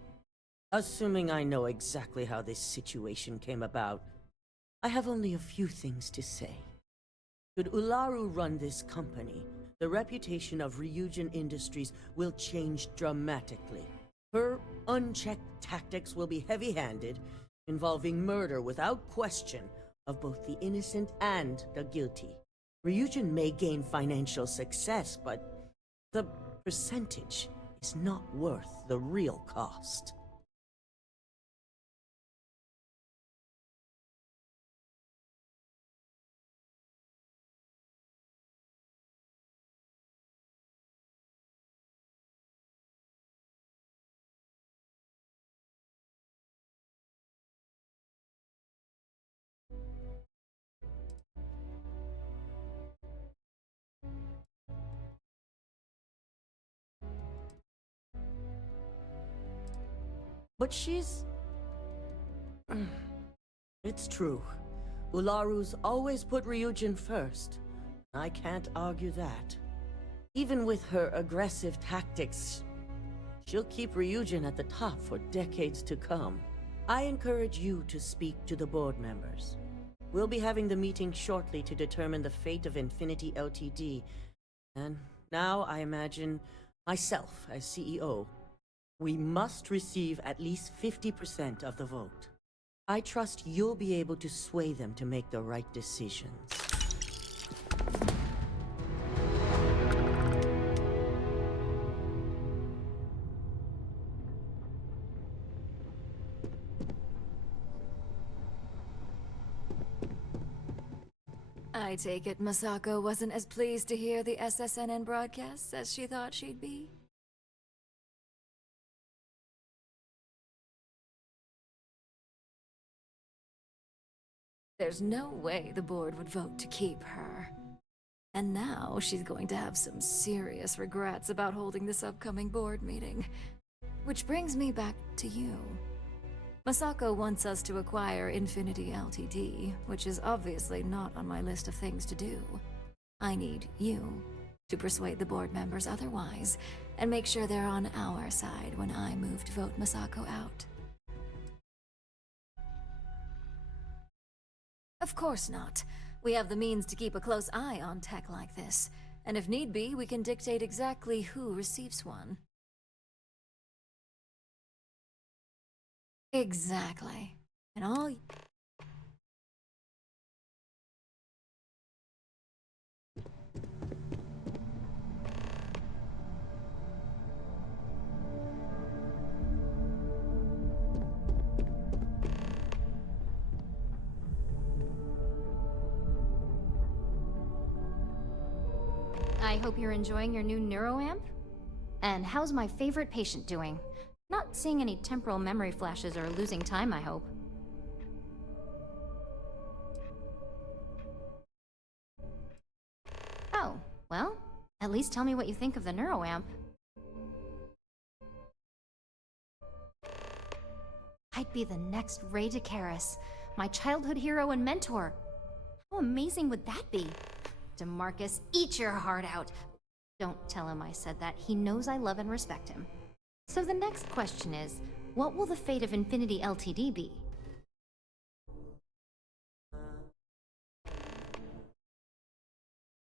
Assuming I know exactly how this situation came about, I have only a few things to say. Should Ularu run this company, the reputation of Ryujin Industries will change dramatically. Her unchecked tactics will be heavy-handed, involving murder without question of both the innocent and the guilty. Ryujin may gain financial success, but the percentage is not worth the real cost. But she's... It's true. Ularu's always put Ryujin first. I can't argue that. Even with her aggressive tactics, she'll keep Ryujin at the top for decades to come. I encourage you to speak to the board members. We'll be having the meeting shortly to determine the fate of Infinity LTD. And now I imagine myself as CEO. We must receive at least 50% of the vote. I trust you'll be able to sway them to make the right decisions. I take it Masako wasn't as pleased to hear the SSNN broadcasts as she thought she'd be? There's no way the board would vote to keep her. And now she's going to have some serious regrets about holding this upcoming board meeting. Which brings me back to you. Masako wants us to acquire Infinity LTD, which is obviously not on my list of things to do. I need you to persuade the board members otherwise, and make sure they're on our side when I move to vote Masako out. Of course not. We have the means to keep a close eye on tech like this, and if need be, we can dictate exactly who receives one. Exactly. And all... I hope you're enjoying your new neuroamp? And how's my favorite patient doing? Not seeing any temporal memory flashes or losing time, I hope. Oh, well, at least tell me what you think of the neuroamp. I'd be the next Ray DeCaris, my childhood hero and mentor. How amazing would that be? DeMarcus, eat your heart out. Don't tell him I said that. He knows I love and respect him. So the next question is, what will the fate of Infinity LTD be?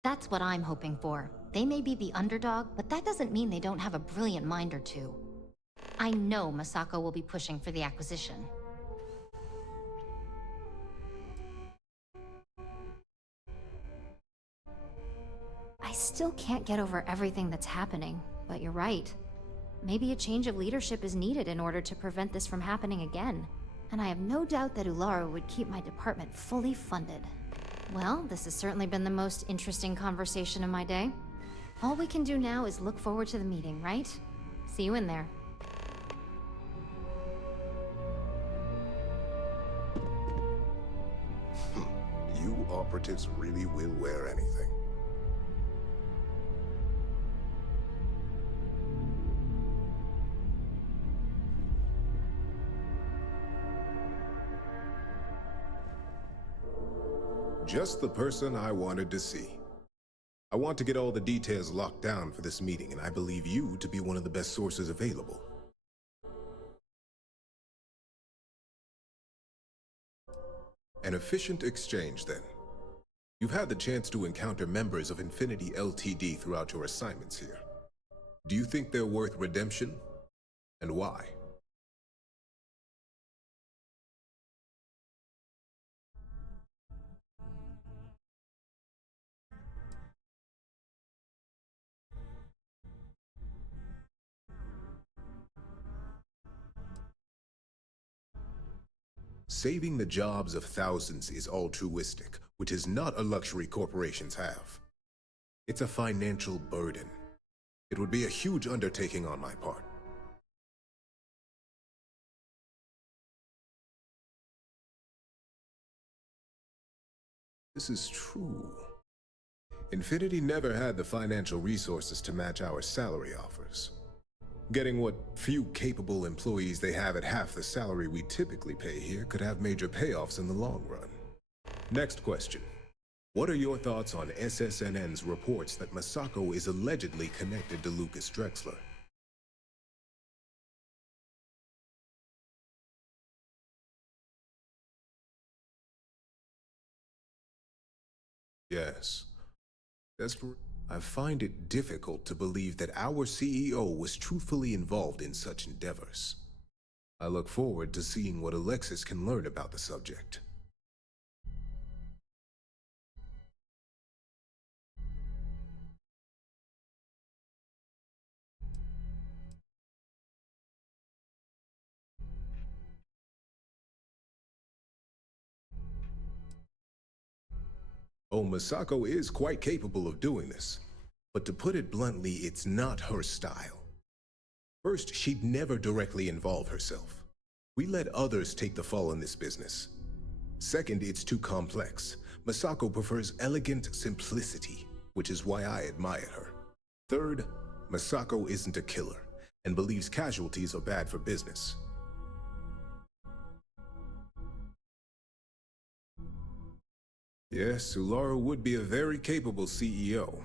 That's what I'm hoping for. They may be the underdog, but that doesn't mean they don't have a brilliant mind or two. I know Masako will be pushing for the acquisition. I still can't get over everything that's happening, but you're right. Maybe a change of leadership is needed in order to prevent this from happening again. And I have no doubt that Ulara would keep my department fully funded. Well, this has certainly been the most interesting conversation of my day. All we can do now is look forward to the meeting, right? See you in there. You operatives really will wear anything. Just the person I wanted to see. I want to get all the details locked down for this meeting, and I believe you to be one of the best sources available. An efficient exchange, then. You've had the chance to encounter members of Infinity LTD throughout your assignments here. Do you think they're worth redemption? And why? Saving the jobs of thousands is altruistic, which is not a luxury corporations have. It's a financial burden. It would be a huge undertaking on my part. This is true. Infinity never had the financial resources to match our salary offers. Getting what few capable employees they have at half the salary we typically pay here could have major payoffs in the long run. Next question. What are your thoughts on SSNN's reports that Masako is allegedly connected to Lucas Drexler? Yes. I find it difficult to believe that our CEO was truthfully involved in such endeavors. I look forward to seeing what Alexis can learn about the subject. Oh, Masako is quite capable of doing this. But to put it bluntly, it's not her style. First, she'd never directly involve herself. We let others take the fall in this business. Second, it's too complex. Masako prefers elegant simplicity, which is why I admire her. Third, Masako isn't a killer, and believes casualties are bad for business. Yes, Ulara would be a very capable CEO.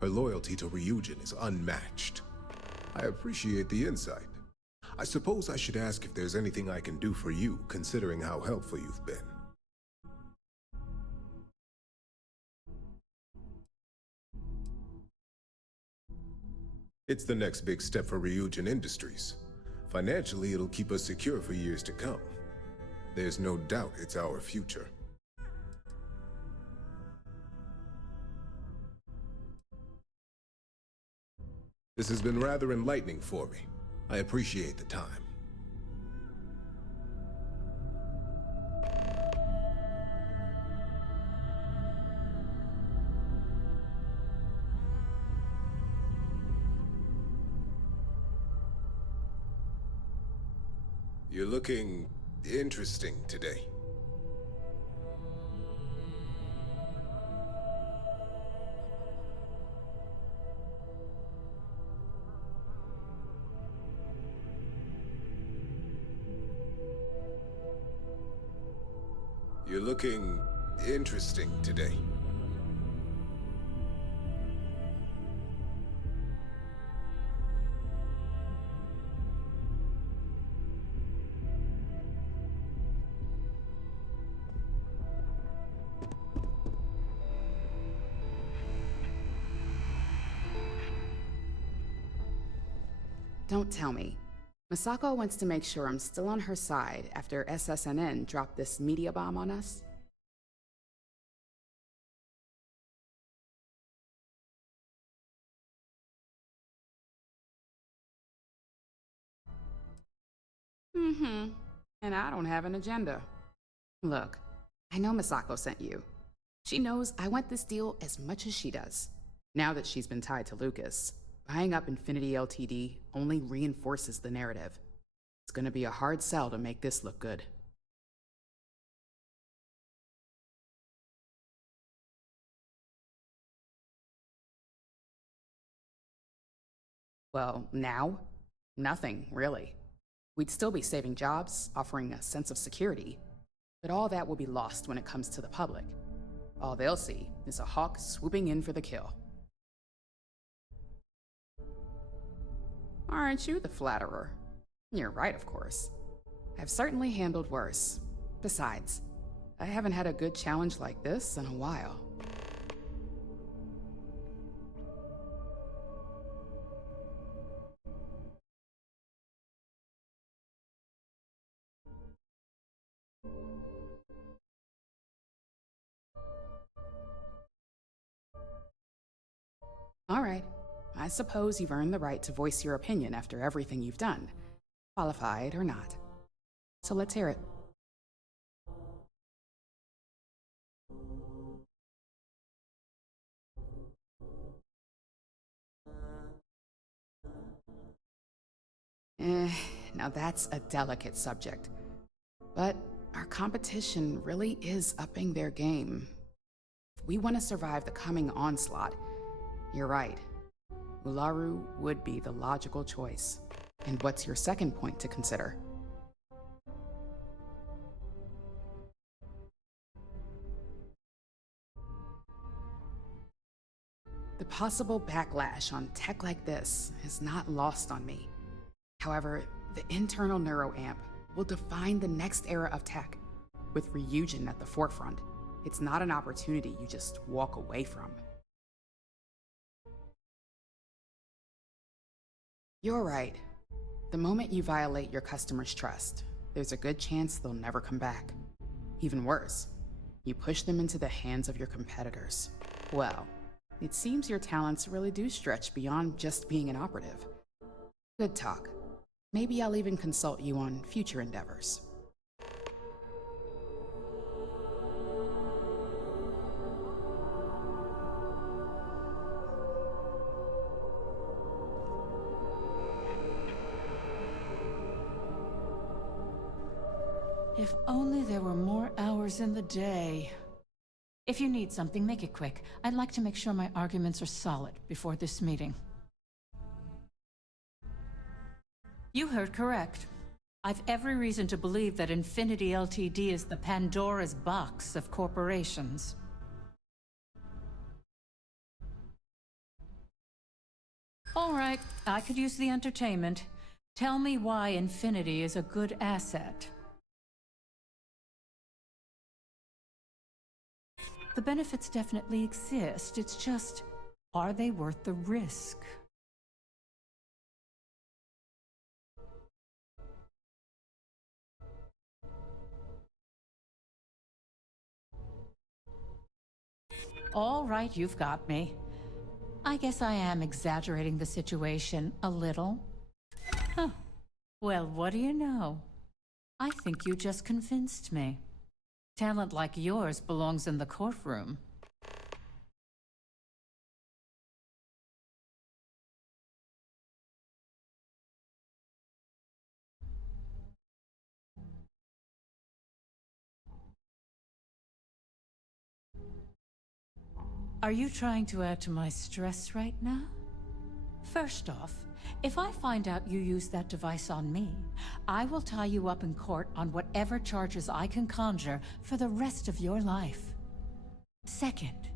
Her loyalty to Ryujin is unmatched. I appreciate the insight. I suppose I should ask if there's anything I can do for you, considering how helpful you've been. It's the next big step for Ryujin Industries. Financially, it'll keep us secure for years to come. There's no doubt it's our future. This has been rather enlightening for me. I appreciate the time. You're looking interesting today. You're looking interesting today. Don't tell me. Masako wants to make sure I'm still on her side after SSNN dropped this media bomb on us? Mm-hmm. And I don't have an agenda. Look, I know Masako sent you. She knows I want this deal as much as she does. Now that she's been tied to Lucas, buying up Infinity LTD only reinforces the narrative. It's gonna be a hard sell to make this look good. Well, now? Nothing, really. We'd still be saving jobs, offering a sense of security, but all that will be lost when it comes to the public. All they'll see is a hawk swooping in for the kill. Aren't you the flatterer? You're right, of course. I've certainly handled worse. Besides, I haven't had a good challenge like this in a while. All right. I suppose you've earned the right to voice your opinion after everything you've done, qualified or not. So let's hear it. Now that's a delicate subject. But our competition really is upping their game. If we want to survive the coming onslaught, you're right. Ularu would be the logical choice. And what's your second point to consider? The possible backlash on tech like this is not lost on me. However, the internal neuroamp will define the next era of tech, with Ryujin at the forefront. It's not an opportunity you just walk away from. You're right. The moment you violate your customers' trust, there's a good chance they'll never come back. Even worse, you push them into the hands of your competitors. Well, it seems your talents really do stretch beyond just being an operative. Good talk. Maybe I'll even consult you on future endeavors. If only there were more hours in the day. If you need something, make it quick. I'd like to make sure my arguments are solid before this meeting. You heard correct. I've every reason to believe that Infinity LTD is the Pandora's box of corporations. All right, I could use the entertainment. Tell me why Infinity is a good asset. The benefits definitely exist. It's just, are they worth the risk? All right, you've got me. I guess I am exaggerating the situation a little. Huh. Well, what do you know? I think you just convinced me. Talent like yours belongs in the courtroom. Are you trying to add to my stress right now? First off, if I find out you used that device on me, I will tie you up in court on whatever charges I can conjure for the rest of your life. Second,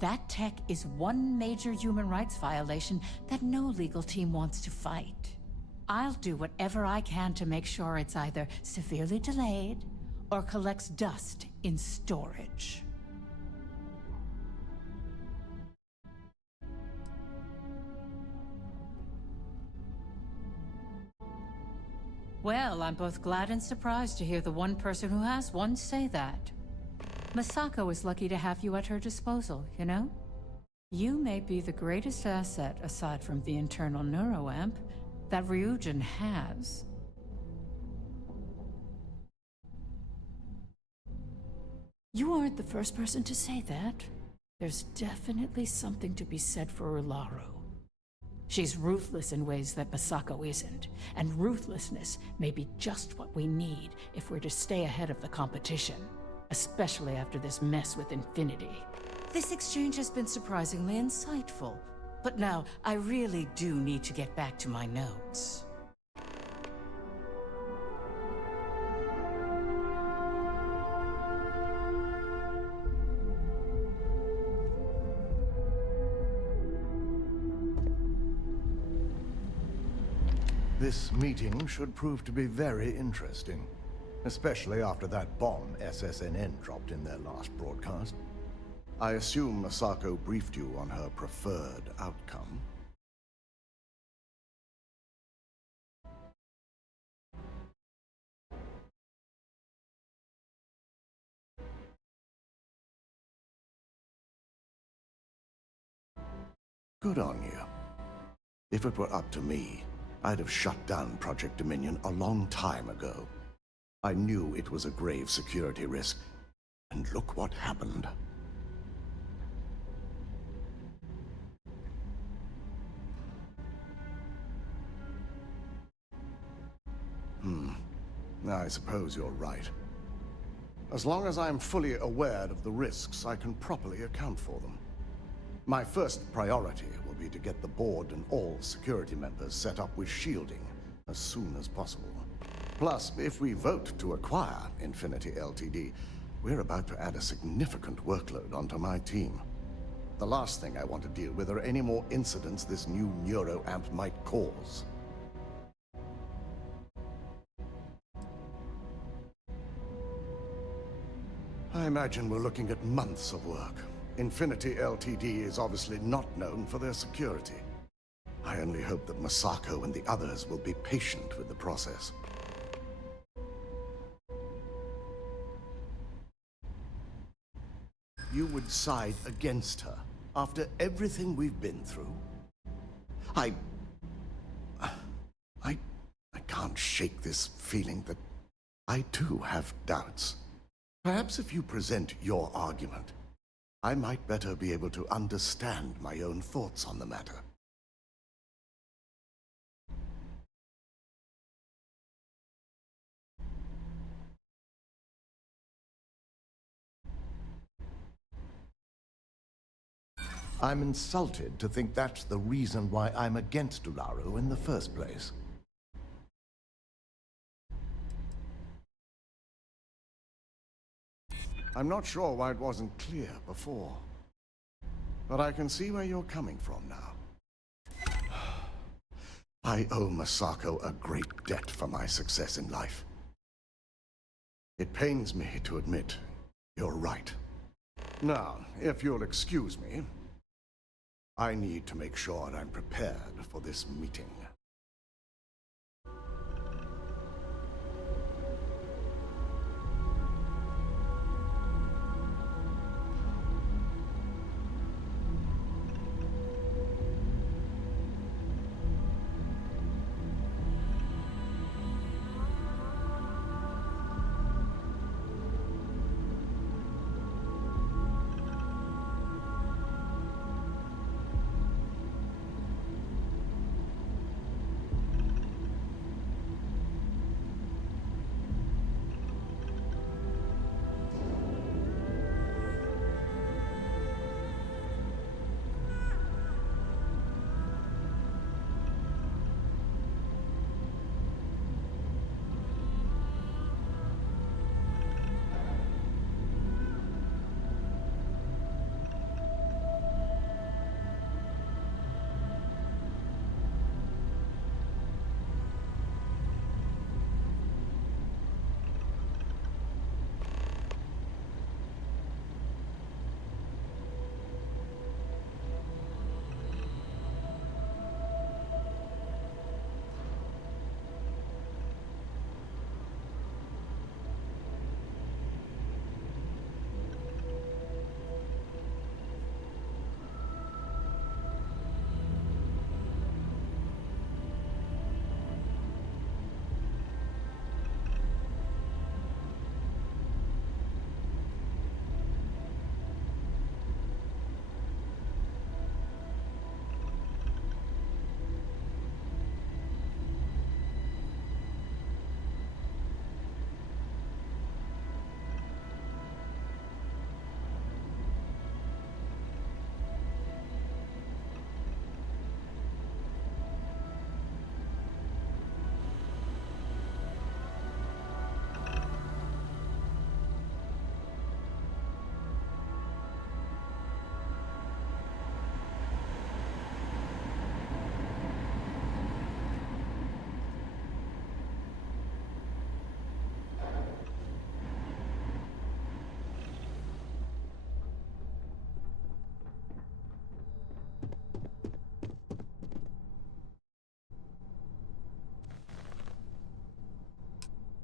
that tech is one major human rights violation that no legal team wants to fight. I'll do whatever I can to make sure it's either severely delayed or collects dust in storage. Well, I'm both glad and surprised to hear the one person who has one say that. Misako is lucky to have you at her disposal, you know? You may be the greatest asset, aside from the internal neuroamp, that Ryujin has. You aren't the first person to say that. There's definitely something to be said for Ularu. She's ruthless in ways that Misako isn't, and ruthlessness may be just what we need if we're to stay ahead of the competition, especially after this mess with Infinity. This exchange has been surprisingly insightful, but now I really do need to get back to my notes. This meeting should prove to be very interesting, especially after that bomb SSNN dropped in their last broadcast. I assume Misako briefed you on her preferred outcome. Good on you. If it were up to me, I'd have shut down Project Dominion a long time ago. I knew it was a grave security risk, and look what happened. I suppose you're right. As long as I'm fully aware of the risks, I can properly account for them. My first priority will be to get the board and all security members set up with shielding as soon as possible. Plus, if we vote to acquire Infinity LTD, we're about to add a significant workload onto my team. The last thing I want to deal with are any more incidents this new neuroamp might cause. I imagine we're looking at months of work. Infinity LTD is obviously not known for their security. I only hope that Masako and the others will be patient with the process. You would side against her after everything we've been through? I can't shake this feeling that I too have doubts. Perhaps if you present your argument, I might better be able to understand my own thoughts on the matter. I'm insulted to think that's the reason why I'm against Ularu in the first place. I'm not sure why it wasn't clear before, but I can see where you're coming from now. I owe Masako a great debt for my success in life. It pains me to admit you're right. Now, if you'll excuse me, I need to make sure I'm prepared for this meeting.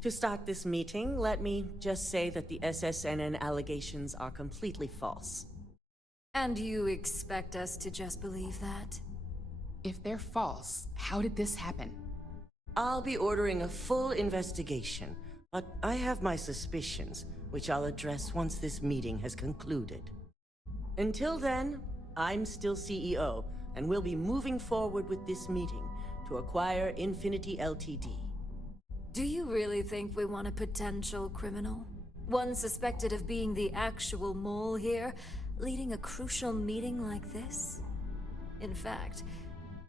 To start this meeting, let me just say that the SSNN allegations are completely false. And you expect us to just believe that? If they're false, how did this happen? I'll be ordering a full investigation, but I have my suspicions, which I'll address once this meeting has concluded. Until then, I'm still CEO, and we'll be moving forward with this meeting to acquire Infinity LTD. Do you really think we want a potential criminal? One suspected of being the actual mole here, leading a crucial meeting like this? In fact,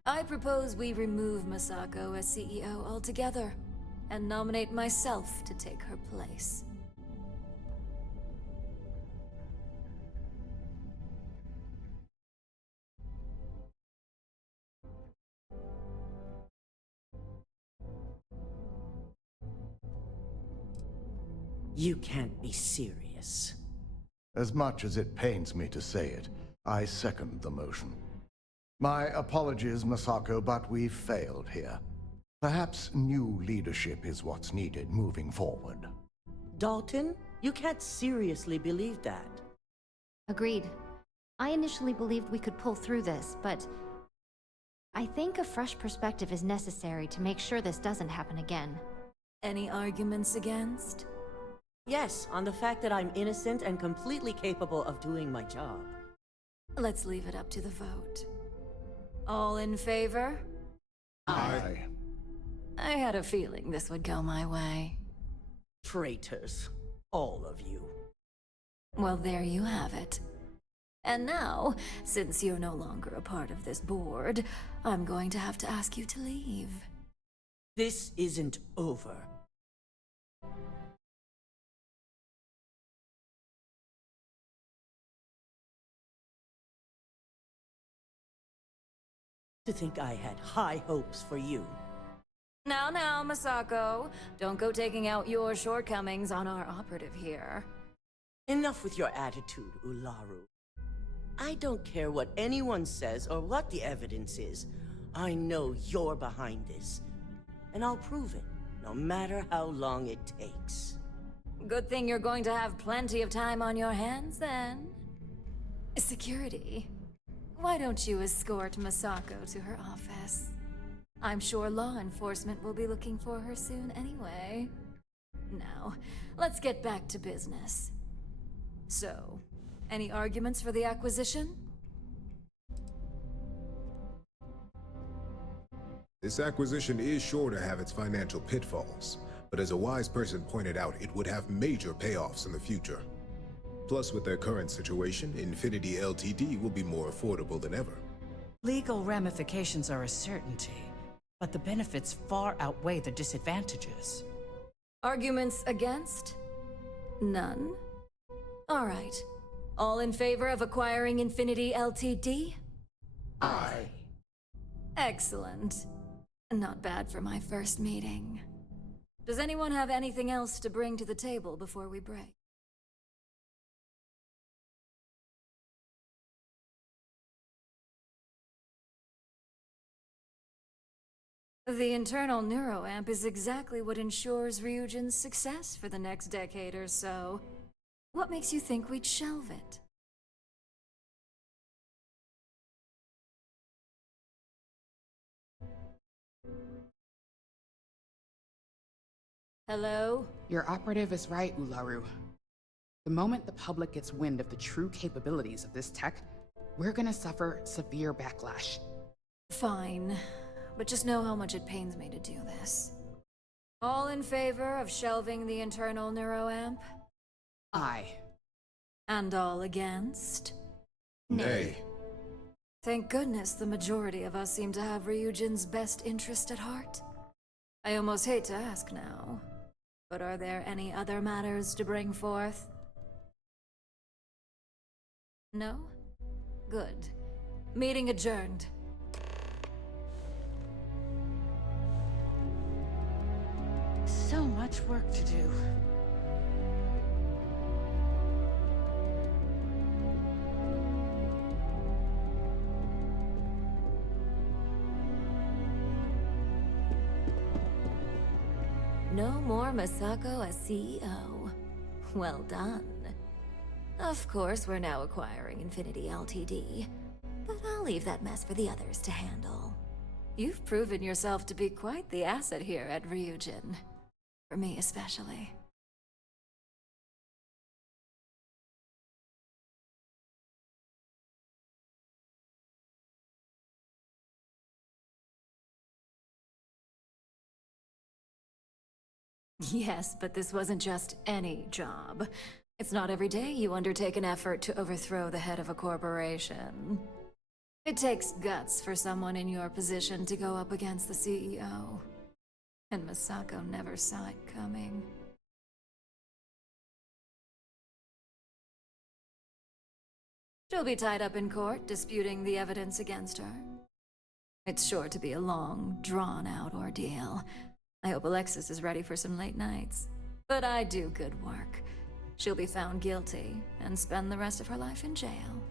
I propose we remove Masako as CEO altogether, and nominate myself to take her place. You can't be serious. As much as it pains me to say it, I second the motion. My apologies, Masako, but we've failed here. Perhaps new leadership is what's needed moving forward. Dalton, you can't seriously believe that. Agreed. I initially believed we could pull through this, but I think a fresh perspective is necessary to make sure this doesn't happen again. Any arguments against? Yes, on the fact that I'm innocent and completely capable of doing my job. Let's leave it up to the vote. All in favor? Aye. I had a feeling this would go my way. Traitors. All of you. Well, there you have it. And now, since you're no longer a part of this board, I'm going to have to ask you to leave. This isn't over. To think I had high hopes for you. Now, Masako. Don't go taking out your shortcomings on our operative here. Enough with your attitude, Ularu. I don't care what anyone says or what the evidence is. I know you're behind this. And I'll prove it, no matter how long it takes. Good thing you're going to have plenty of time on your hands, then. Security. Why don't you escort Masako to her office? I'm sure law enforcement will be looking for her soon anyway. Now, let's get back to business. So, any arguments for the acquisition? This acquisition is sure to have its financial pitfalls, but as a wise person pointed out, it would have major payoffs in the future. Plus, with their current situation, Infinity LTD will be more affordable than ever. Legal ramifications are a certainty, but the benefits far outweigh the disadvantages. Arguments against? None? All right. All in favor of acquiring Infinity LTD? Aye. Excellent. Not bad for my first meeting. Does anyone have anything else to bring to the table before we break? The internal neuroamp is exactly what ensures Ryujin's success for the next decade or so. What makes you think we'd shelve it? Hello? Your operative is right, Ularu. The moment the public gets wind of the true capabilities of this tech, we're gonna suffer severe backlash. Fine, but just know how much it pains me to do this. All in favor of shelving the internal neuroamp? Aye. And all against? Nay. Thank goodness the majority of us seem to have Ryujin's best interest at heart. I almost hate to ask now, but are there any other matters to bring forth? No? Good. Meeting adjourned. So much work to do. No more Masako as CEO. Well done. Of course, we're now acquiring Infinity LTD, but I'll leave that mess for the others to handle. You've proven yourself to be quite the asset here at Ryujin. For me especially. Yes, but this wasn't just any job. It's not every day you undertake an effort to overthrow the head of a corporation. It takes guts for someone in your position to go up against the CEO. And Masako never saw it coming. She'll be tied up in court, disputing the evidence against her. It's sure to be a long, drawn-out ordeal. I hope Alexis is ready for some late nights. But I do good work. She'll be found guilty and spend the rest of her life in jail.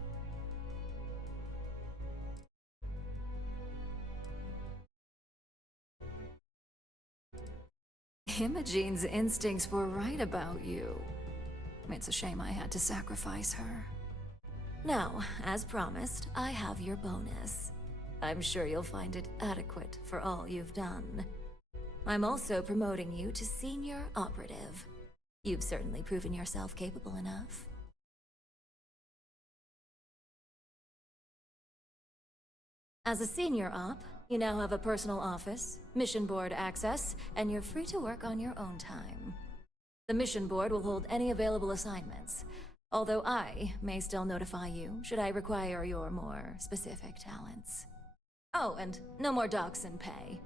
Imogene's instincts were right about you. It's a shame I had to sacrifice her. Now, as promised, I have your bonus. I'm sure you'll find it adequate for all you've done. I'm also promoting you to senior operative. You've certainly proven yourself capable enough. As a senior op, you now have a personal office, mission board access, and you're free to work on your own time. The mission board will hold any available assignments, although I may still notify you should I require your more specific talents. Oh, and no more dachshund pay.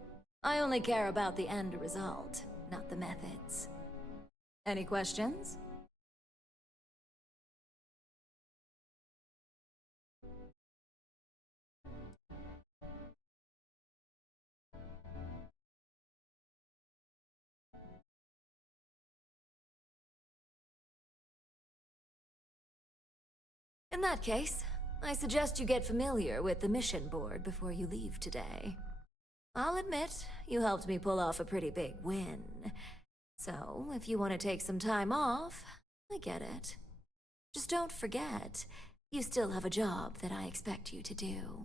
I only care about the end result, not the methods. Any questions? In that case, I suggest you get familiar with the mission board before you leave today. I'll admit, you helped me pull off a pretty big win. So, if you want to take some time off, I get it. Just don't forget, you still have a job that I expect you to do.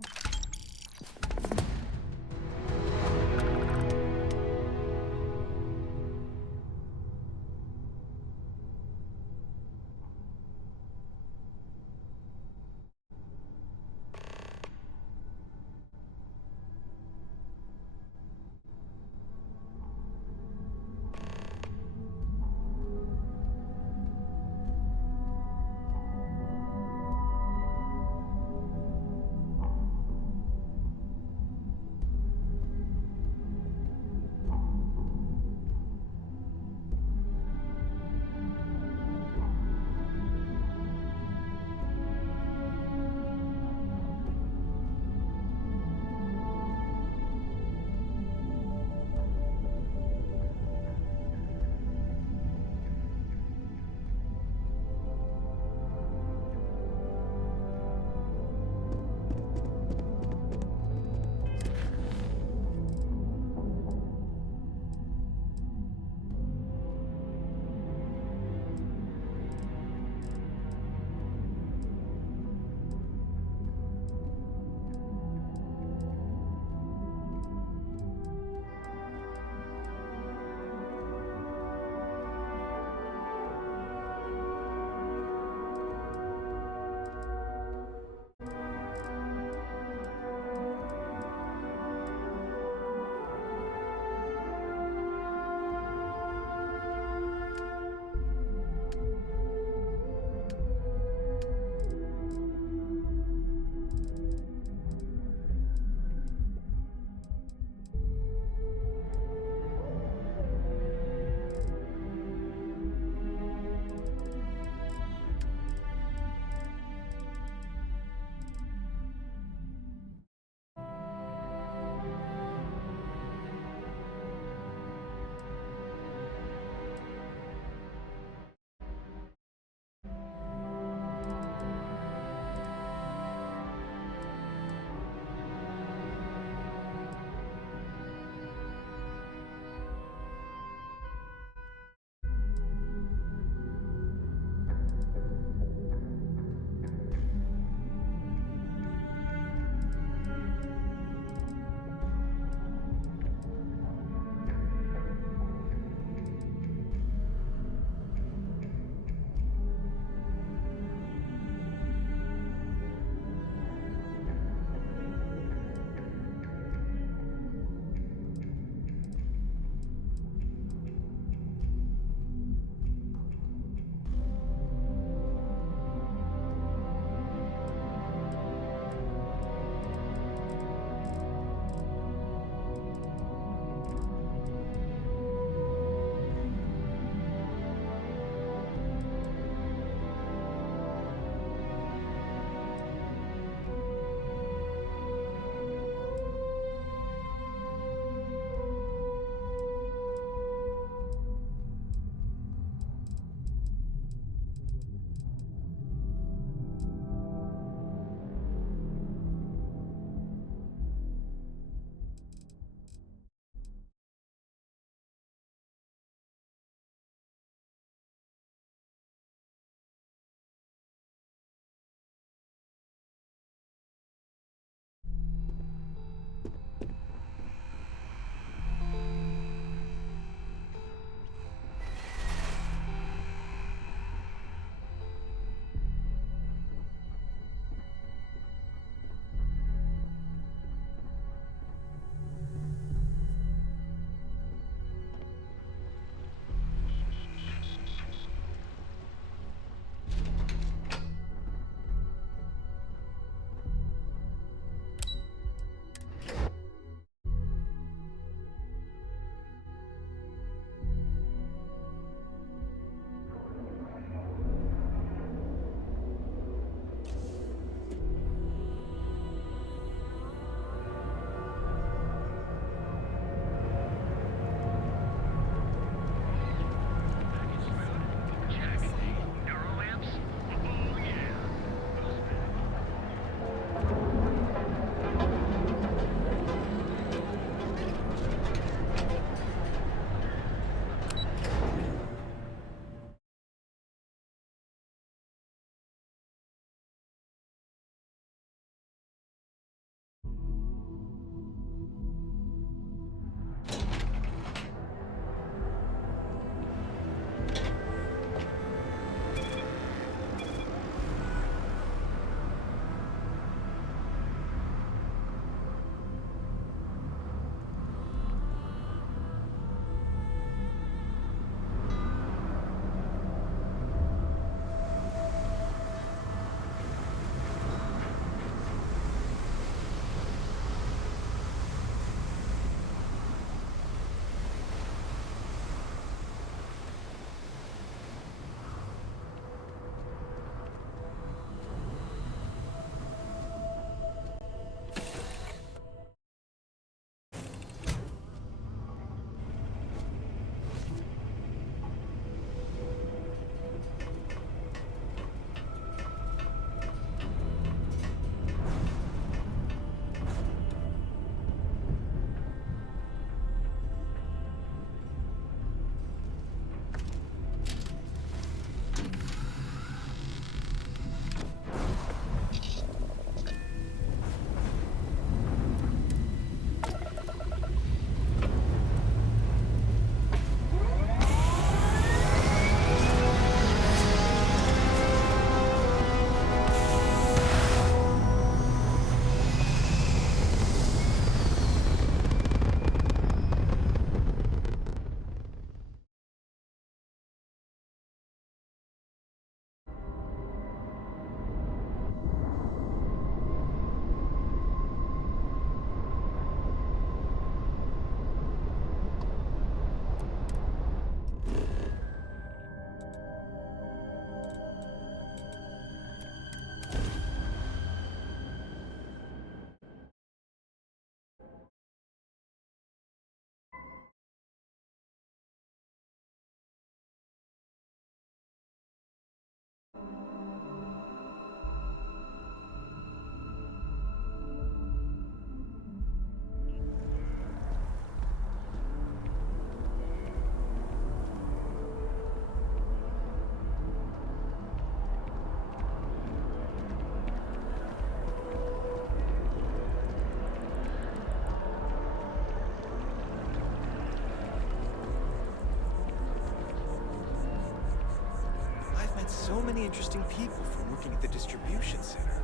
many interesting people from working at the distribution center.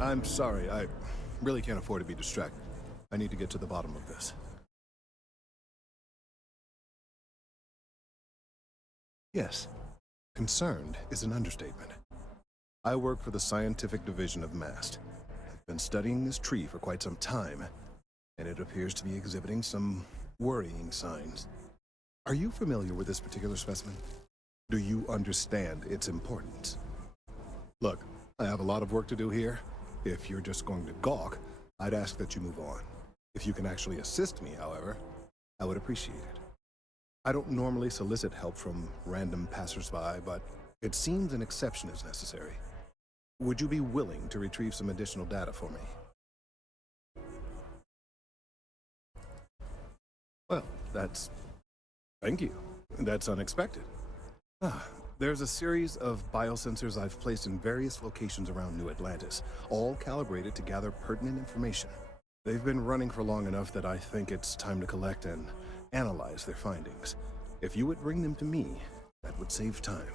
I'm sorry, I really can't afford to be distracted. I need to get to the bottom of this. Yes, concerned is an understatement. I work for the scientific division of MAST. I've been studying this tree for quite some time, and it appears to be exhibiting some worrying signs. Are you familiar with this particular specimen? Do you understand its importance? Look, I have a lot of work to do here. If you're just going to gawk, I'd ask that you move on. If you can actually assist me, however, I would appreciate it. I don't normally solicit help from random passersby, but it seems an exception is necessary. Would you be willing to retrieve some additional data for me? Well, thank you. That's unexpected. There's a series of biosensors I've placed in various locations around New Atlantis, all calibrated to gather pertinent information. They've been running for long enough that I think it's time to collect and analyze their findings. If you would bring them to me, that would save time.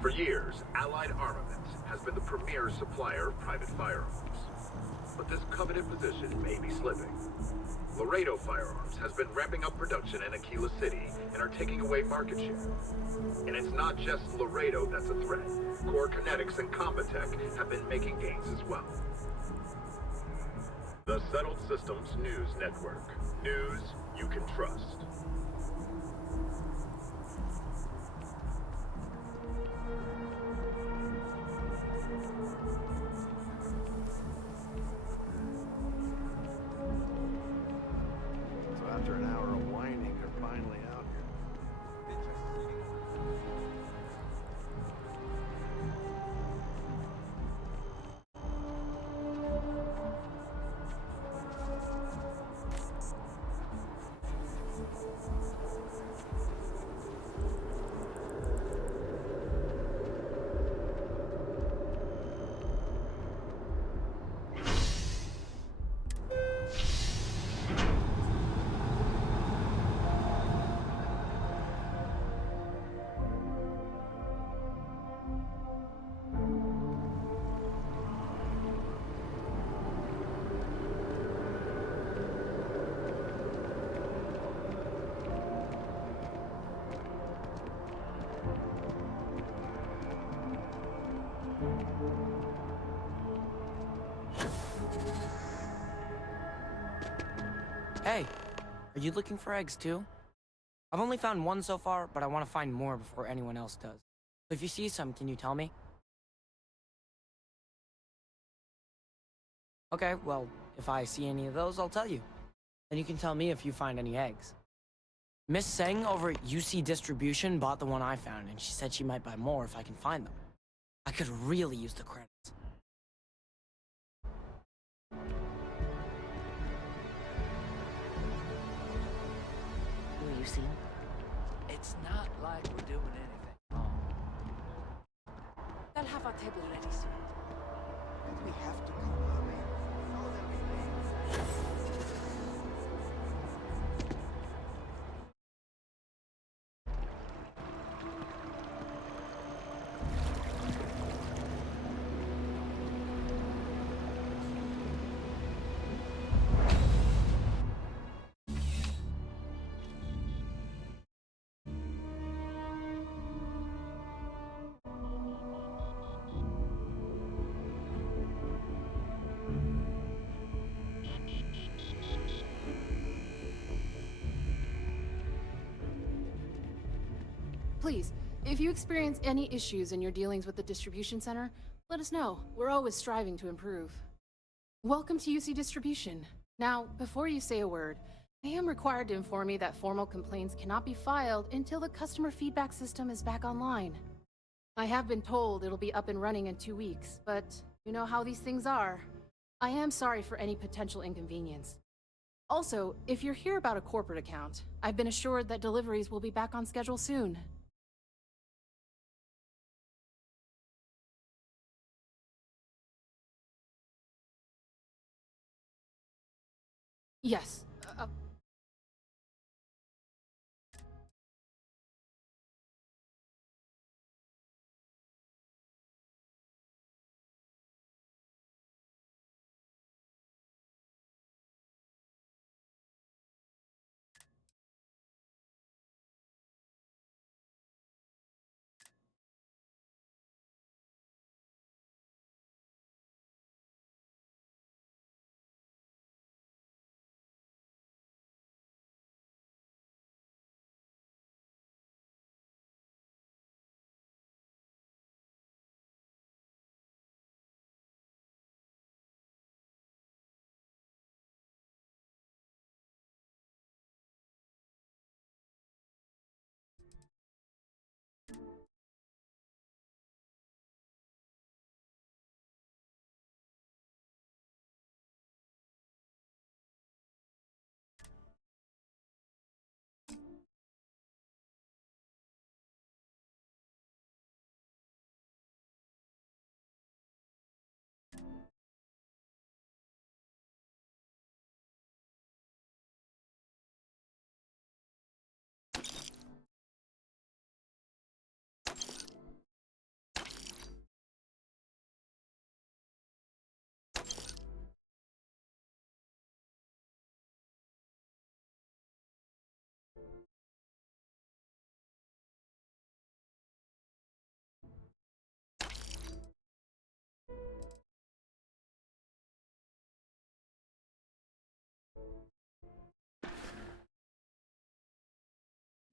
For years, Allied Armaments has been the premier supplier of private firearms. But this coveted position may be slipping. Laredo Firearms has been ramping up production in Aquila City and are taking away market share. And it's not just Laredo that's a threat. Core Kinetics and Combatech have been making gains as well. The Settled Systems News Network. News you can trust. So after an hour of whining, they're finally out here. Hey, are you looking for eggs too? I've only found one so far, but I want to find more before anyone else does. So if you see some, can you tell me? Okay, well, if I see any of those, I'll tell you. Then you can tell me if you find any eggs. Miss Seng over at UC Distribution bought the one I found, and she said she might buy more if I can find them. I could really use the credits. Will you see? It's not like we're doing anything wrong. They'll have our table ready soon. We have to come early. Now they'll be late. Please, if you experience any issues in your dealings with the distribution center, let us know. We're always striving to improve. Welcome to UC Distribution. Now, before you say a word, I am required to inform you that formal complaints cannot be filed until the customer feedback system is back online. I have been told it'll be up and running in 2 weeks, but you know how these things are. I am sorry for any potential inconvenience. Also, if you're here about a corporate account, I've been assured that deliveries will be back on schedule soon. Yes.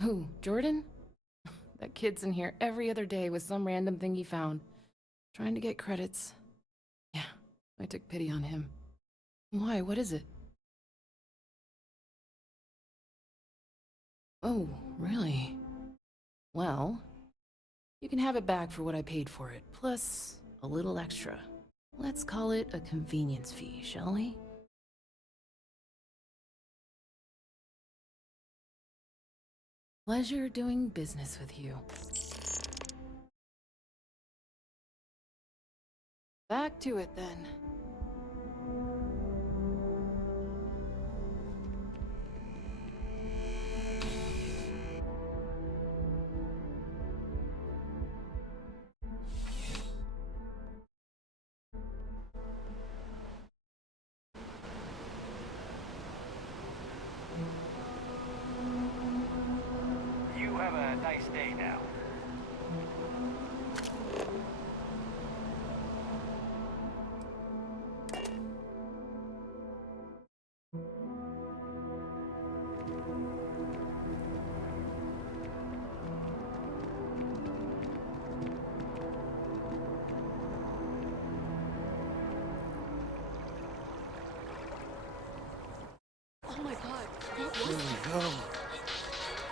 Who, Jordan? That kid's in here every other day with some random thing he found. Trying to get credits. Yeah, I took pity on him. Why, what is it? Oh, really? Well, you can have it back for what I paid for it, plus a little extra. Let's call it a convenience fee, shall we? Pleasure doing business with you. Back to it then. You have a nice day now.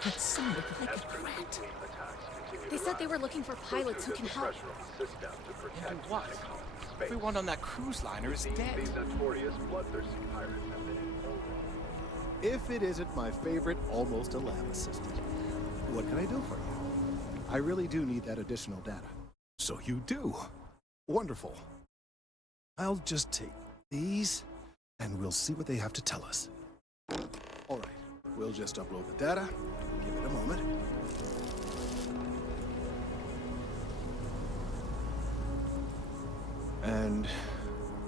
That sounded like a threat. They said they were looking for pilots who can help. And what? Everyone on that cruise liner is dead. These notorious bloodthirsty pirates have been informed. If it isn't my favorite almost a lab assistant, what can I do for you? I really do need that additional data. So you do. Wonderful. I'll just take these, and we'll see what they have to tell us. All right, we'll just upload the data. Give it a moment. And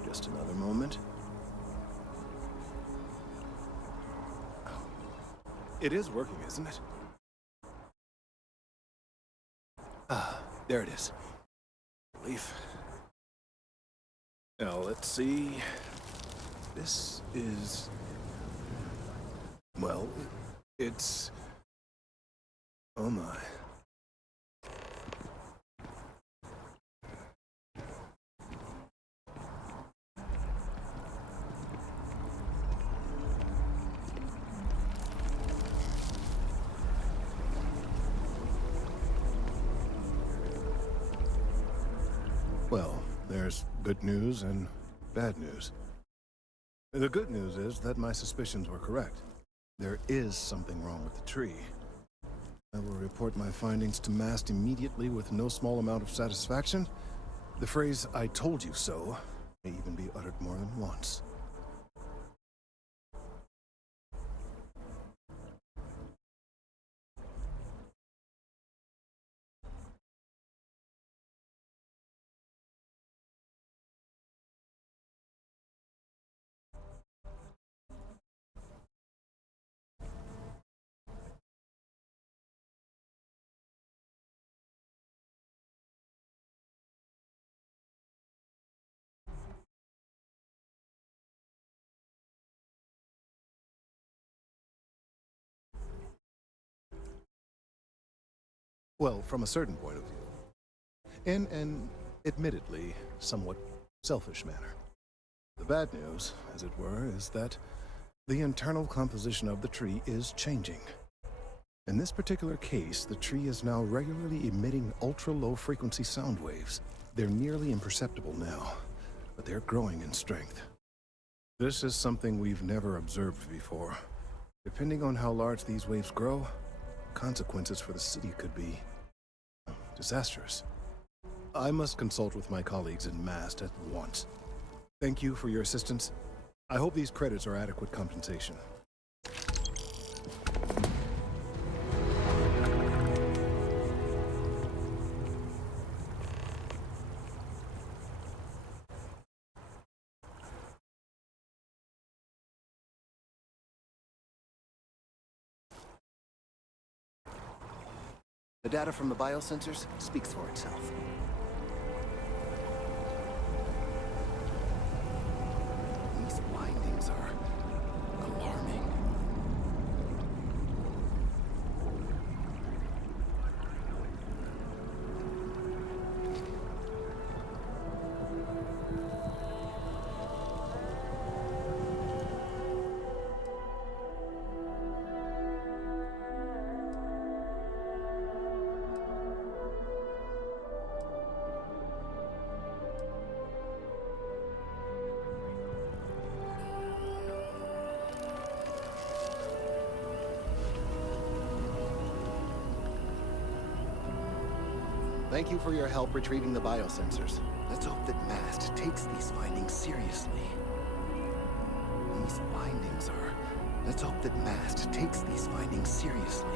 just another moment. It is working, isn't it? Ah, there it is. Relief. Now, let's see. This is... well, it's... oh my. Well, there's good news and bad news. The good news is that my suspicions were correct. There is something wrong with the tree. I will report my findings to MAST immediately with no small amount of satisfaction. The phrase, "I told you so," may even be uttered more than once. Well, from a certain point of view. In an, admittedly, somewhat selfish manner. The bad news, as it were, is that the internal composition of the tree is changing. In this particular case, the tree is now regularly emitting ultra-low frequency sound waves. They're nearly imperceptible now, but they're growing in strength. This is something we've never observed before. Depending on how large these waves grow, consequences for the city could be disastrous. I must consult with my colleagues in MAST at once. Thank you for your assistance. I hope these credits are adequate compensation. The data from the biosensors speaks for itself. These findings are alarming. Thank you for your help retrieving the biosensors. Let's hope that MAST takes these findings seriously. These findings are... Let's hope that MAST takes these findings seriously.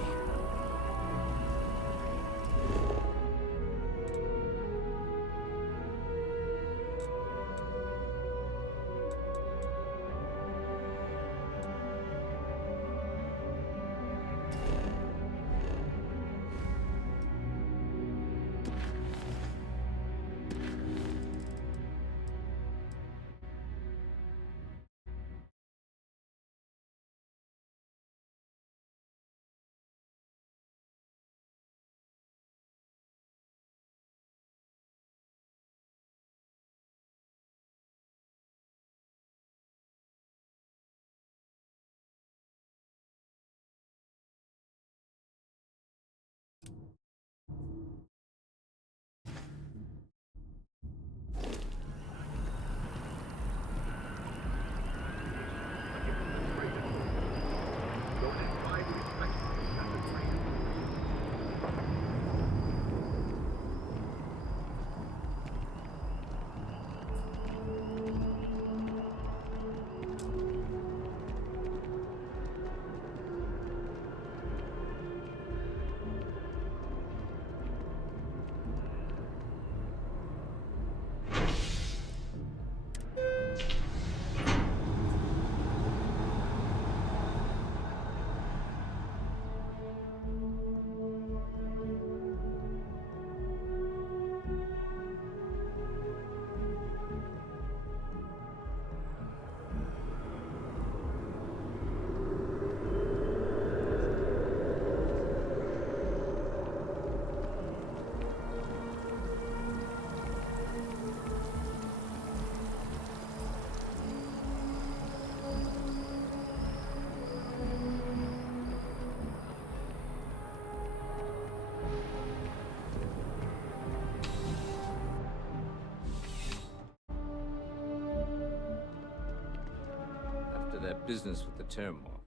of that business with the turmoil.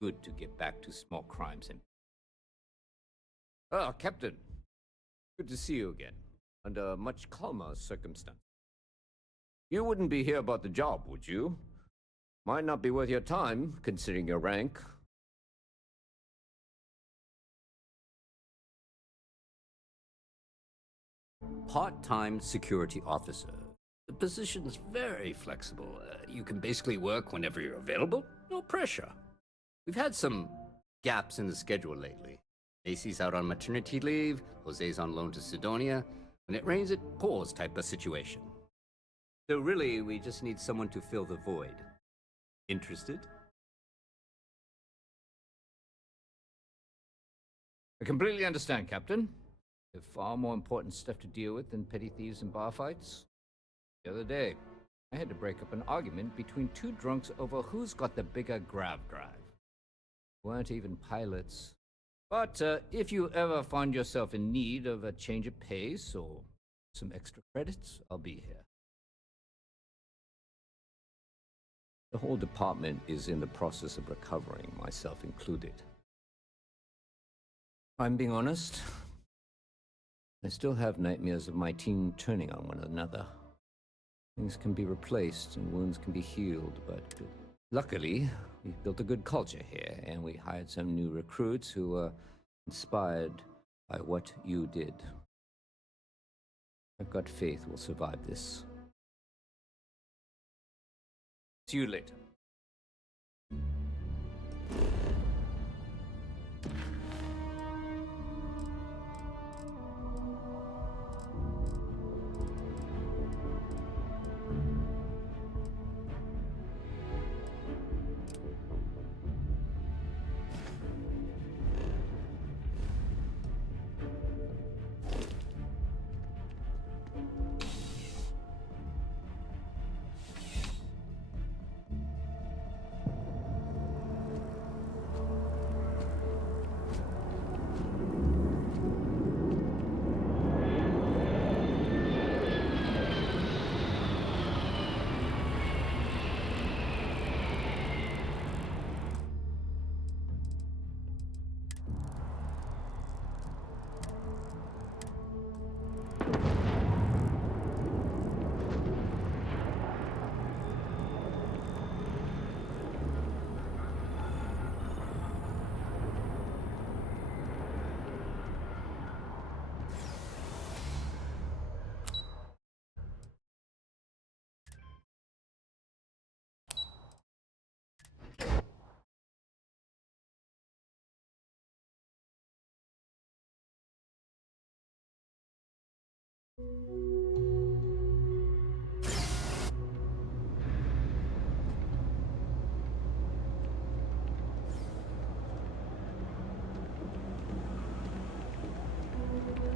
Good to get back to small crimes and... Ah, Captain. Good to see you again. Under much calmer circumstances. You wouldn't be here about the job, would you? Might not be worth your time, considering your rank. Part-time security officer. The position's very flexible. You can basically work whenever you're available. No pressure. We've had some gaps in the schedule lately. Macy's out on maternity leave, Jose's on loan to Sidonia. When it rains, it pours type of situation. So really, we just need someone to fill the void. Interested? I completely understand, Captain. We have far more important stuff to deal with than petty thieves and bar fights. The other day, I had to break up an argument between two drunks over who's got the bigger grav drive. Weren't even pilots. But if you ever find yourself in need of a change of pace or some extra credits, I'll be here. The whole department is in the process of recovering, myself included. I'm being honest. I still have nightmares of my team turning on one another. Things can be replaced and wounds can be healed, but luckily, we've built a good culture here, and we hired some new recruits who were inspired by what you did. I've got faith we'll survive this. See you later.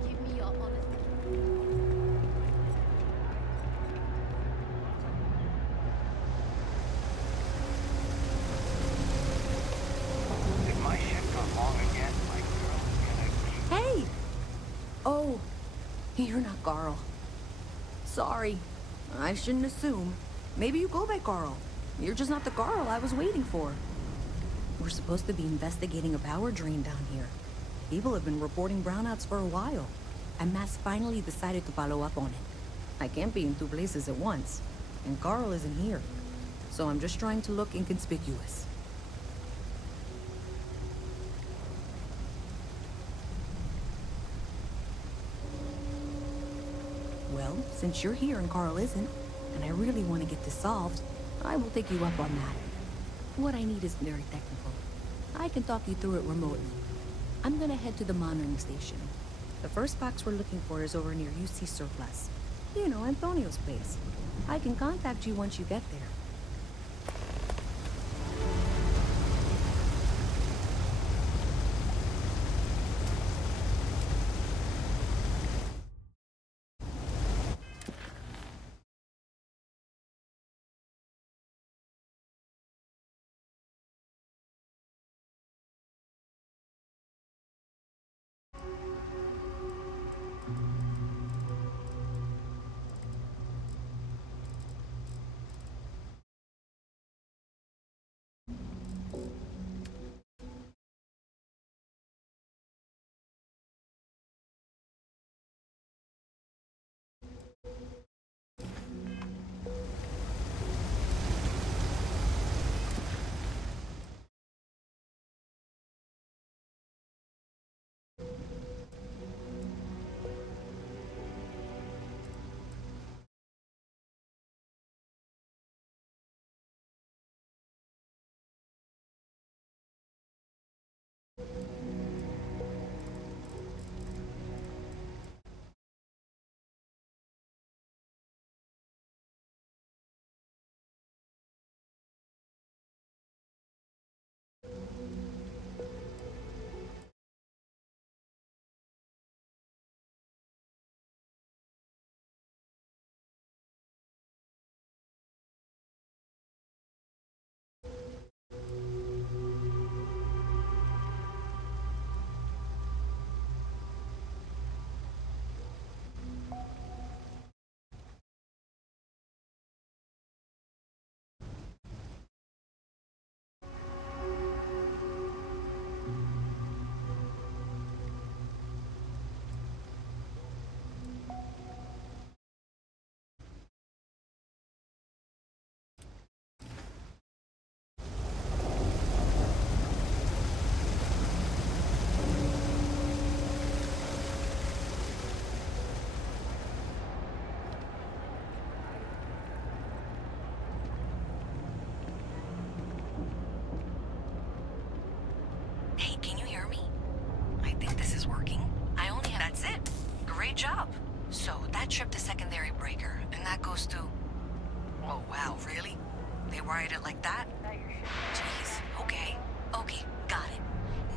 Give me your honest. Did my ship go wrong again, my girl? Hey! Oh, you're not Garl. Sorry. I shouldn't assume. Maybe you go by Garl. You're just not the Garl I was waiting for. We're supposed to be investigating a power drain down here. People have been reporting brownouts for a while, and Mass finally decided to follow up on it. I can't be in two places at once, and Garl isn't here. So I'm just trying to look inconspicuous. Well, since you're here and Carl isn't, and I really want to get this solved, I will take you up on that. What I need is very technical. I can talk you through it remotely. I'm gonna head to the monitoring station. The first box we're looking for is over near UC Surplus. You know, Antonio's place. I can contact you once you get there. supposed to... Oh, wow, really? They wired it like that? Jeez, okay. Okay, got it.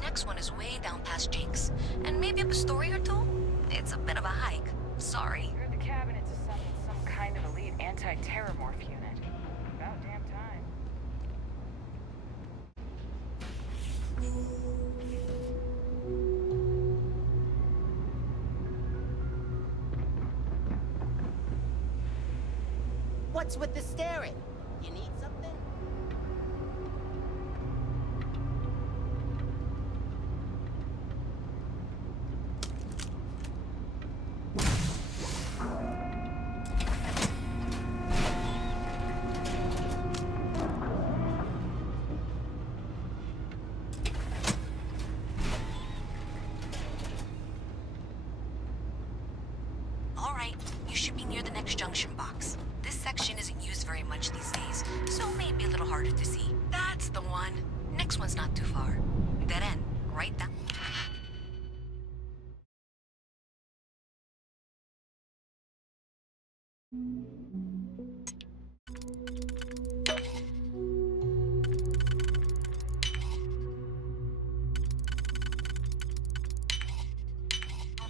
Next one is way down past Jake's. And maybe up a story or two? It's a bit of a hike. Sorry. Heard the cabinet's assembled some kind of elite anti-terror morph unit. About damn time. What's with the staring? You need something? All right, you should be near the next junction box. This section isn't used very much these days, so it may be a little harder to see. That's the one. Next one's not too far. Dead end, right down.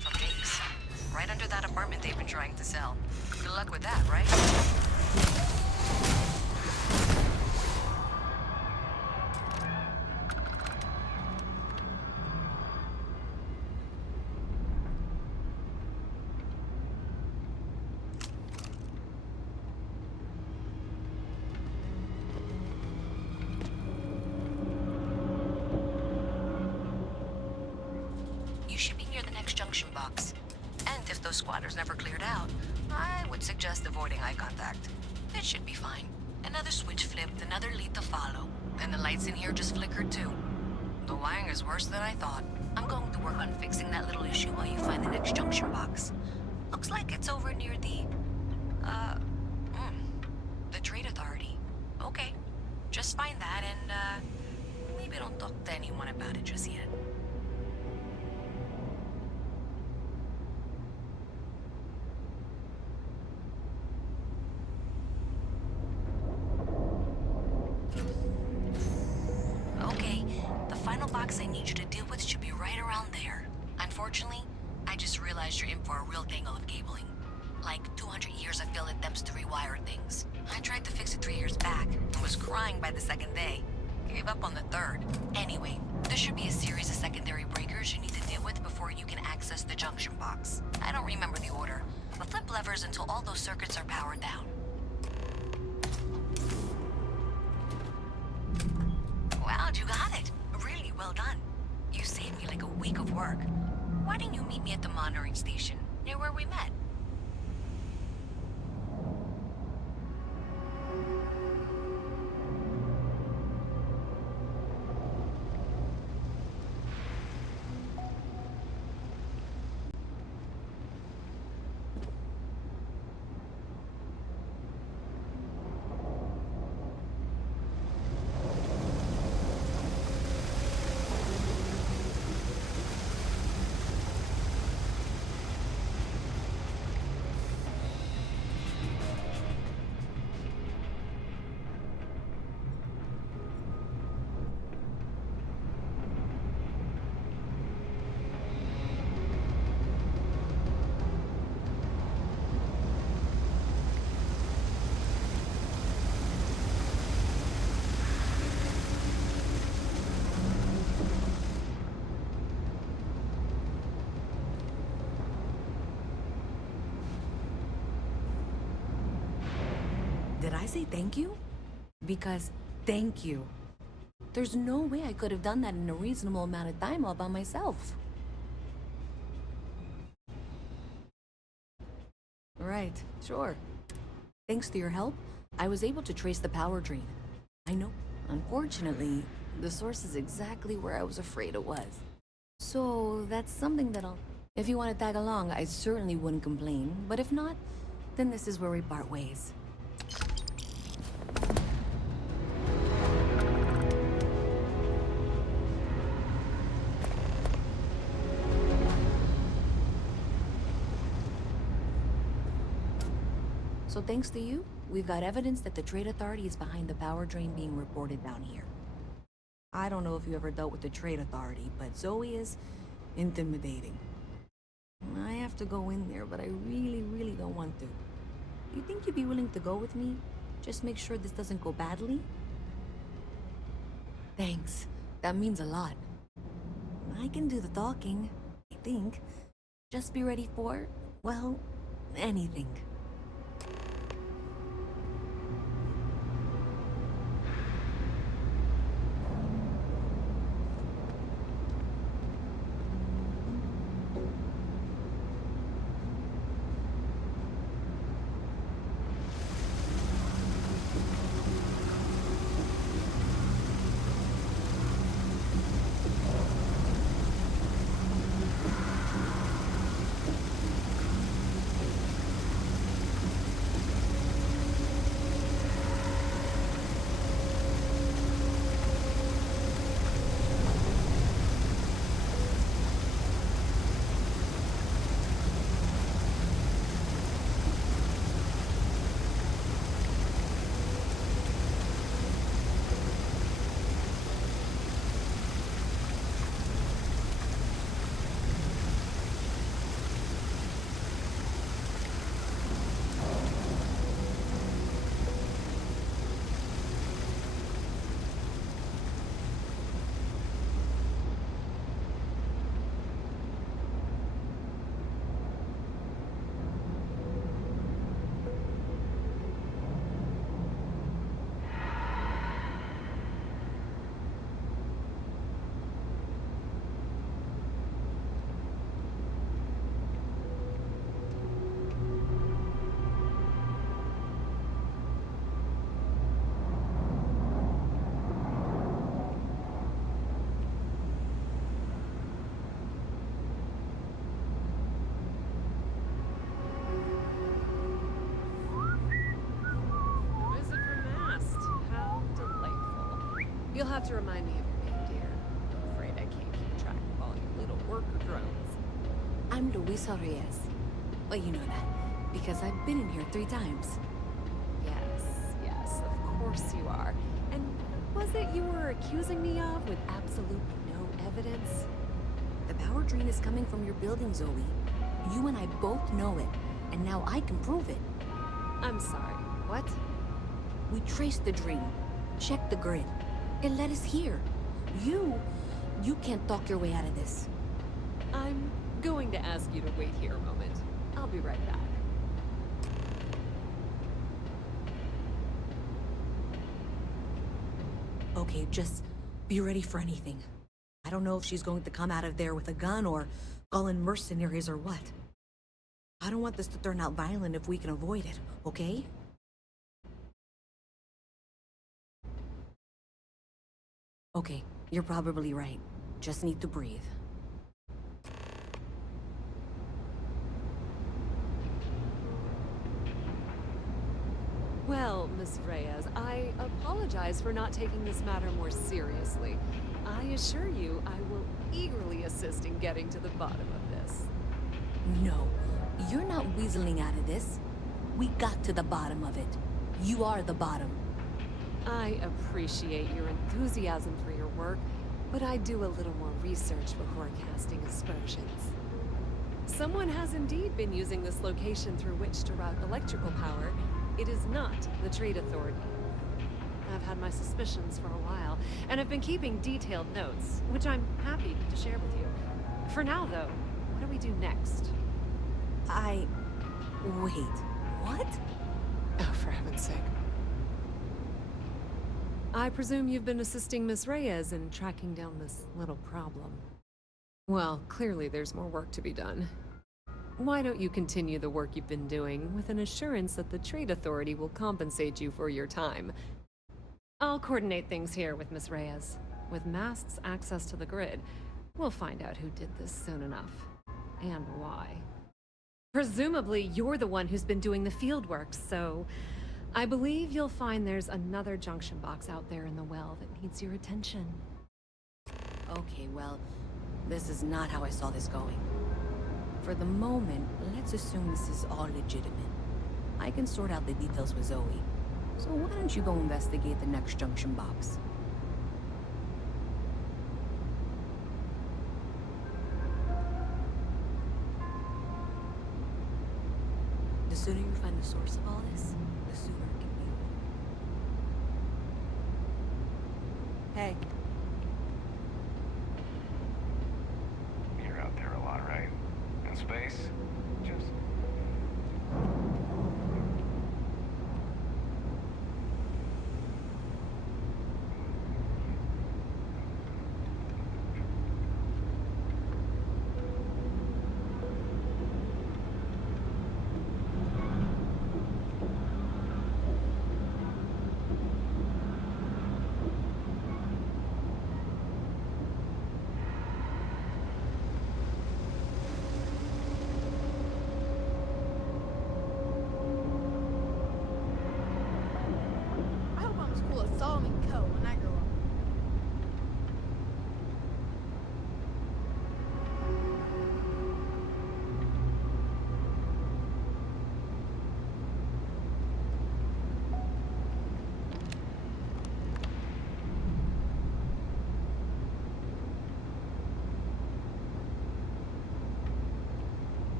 From Jake's. Right under that apartment they've been trying to sell. Good luck with that, right? You should be near the next junction box. And if those squatters never cleared out, I would suggest avoiding eye contact. It should be fine. Another switch flipped, another lead to follow. And the lights in here just flickered too. The wiring is worse than I thought. I'm going to work on fixing that little issue while you find the next junction box. Looks like it's over near the Trade Authority. Okay. Just find that and, maybe don't talk to anyone about it just yet. Okay, the final box I need you to deal with should be right around there. Unfortunately, I just realized you're in for a real tangle of cabling. Like 200 years of field attempts to rewire things. I tried to fix it 3 years back and was crying by the second day. Gave up on the third. Anyway, there should be a series of secondary breakers you need to deal with before you can access the junction box. I don't remember the order, but flip levers until all those circuits are powered down. Wow, you got it. Really well done. You saved me like a week of work. Why didn't you meet me at the monitoring station, near where we met? Did I say thank you? Because thank you. There's no way I could have done that in a reasonable amount of time all by myself. Right, sure. Thanks to your help, I was able to trace the power drain. I know, unfortunately, the source is exactly where I was afraid it was. So that's something that if you want to tag along, I certainly wouldn't complain. But if not, then this is where we part ways. So thanks to you, we've got evidence that the Trade Authority is behind the power drain being reported down here. I don't know if you ever dealt with the Trade Authority, but Zoe is intimidating. I have to go in there, but I really don't want to. You think you'd be willing to go with me? Just make sure this doesn't go badly? Thanks. That means a lot. I can do the talking, I think. Just be ready for, well, anything. You'll have to remind me of your name, dear. I'm afraid I can't keep track of all your little worker drones. I'm Luisa Reyes. Well, you know that, because I've been in here 3 times. Yes, of course you are. And what was it you were accusing me of with absolutely no evidence? The power drain is coming from your building, Zoe. You and I both know it, and now I can prove it. I'm sorry, what? We traced the drain, checked the grid. It led us here. You can't talk your way out of this. I'm going to ask you to wait here a moment. I'll be right back. Okay, just be ready for anything. I don't know if she's going to come out of there with a gun or call in mercenaries or what. I don't want this to turn out violent if we can avoid it, okay? Okay, you're probably right. Just need to breathe. Well, Miss Reyes, I apologize for not taking this matter more seriously. I assure you I will eagerly assist in getting to the bottom of this. No, you're not weaseling out of this. We got to the bottom of it. You are the bottom. I appreciate your enthusiasm for your work, but I do a little more research before casting aspersions. Someone has indeed been using this location through which to route electrical power. It is not the Trade Authority. I've had my suspicions for a while, and have been keeping detailed notes, which I'm happy to share with you. For now, though, what do we do next? Wait, what? Oh, for heaven's sake. I presume you've been assisting Miss Reyes in tracking down this little problem. Well, clearly there's more work to be done. Why don't you continue the work you've been doing with an assurance that the Trade Authority will compensate you for your time? I'll coordinate things here with Miss Reyes. With Mast's access to the grid, we'll find out who did this soon enough. And why. Presumably, you're the one who's been doing the field work, so I believe you'll find there's another junction box out there in the well that needs your attention. Okay, well, this is not how I saw this going. For the moment, let's assume this is all legitimate. I can sort out the details with Zoe. So why don't you go investigate the next junction box? The sooner you find the source of all this, the sooner it can be over. Hey. You're out there a lot, right? In space? Just... I hope I'm as cool as Solomon Co. when I grow up.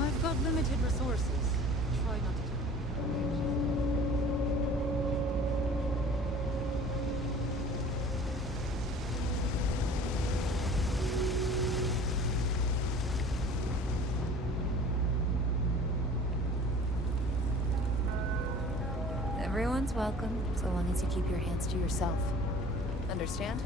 I've got limited resources. Try not to. Everyone's welcome, so long as you keep your hands to yourself. Understand?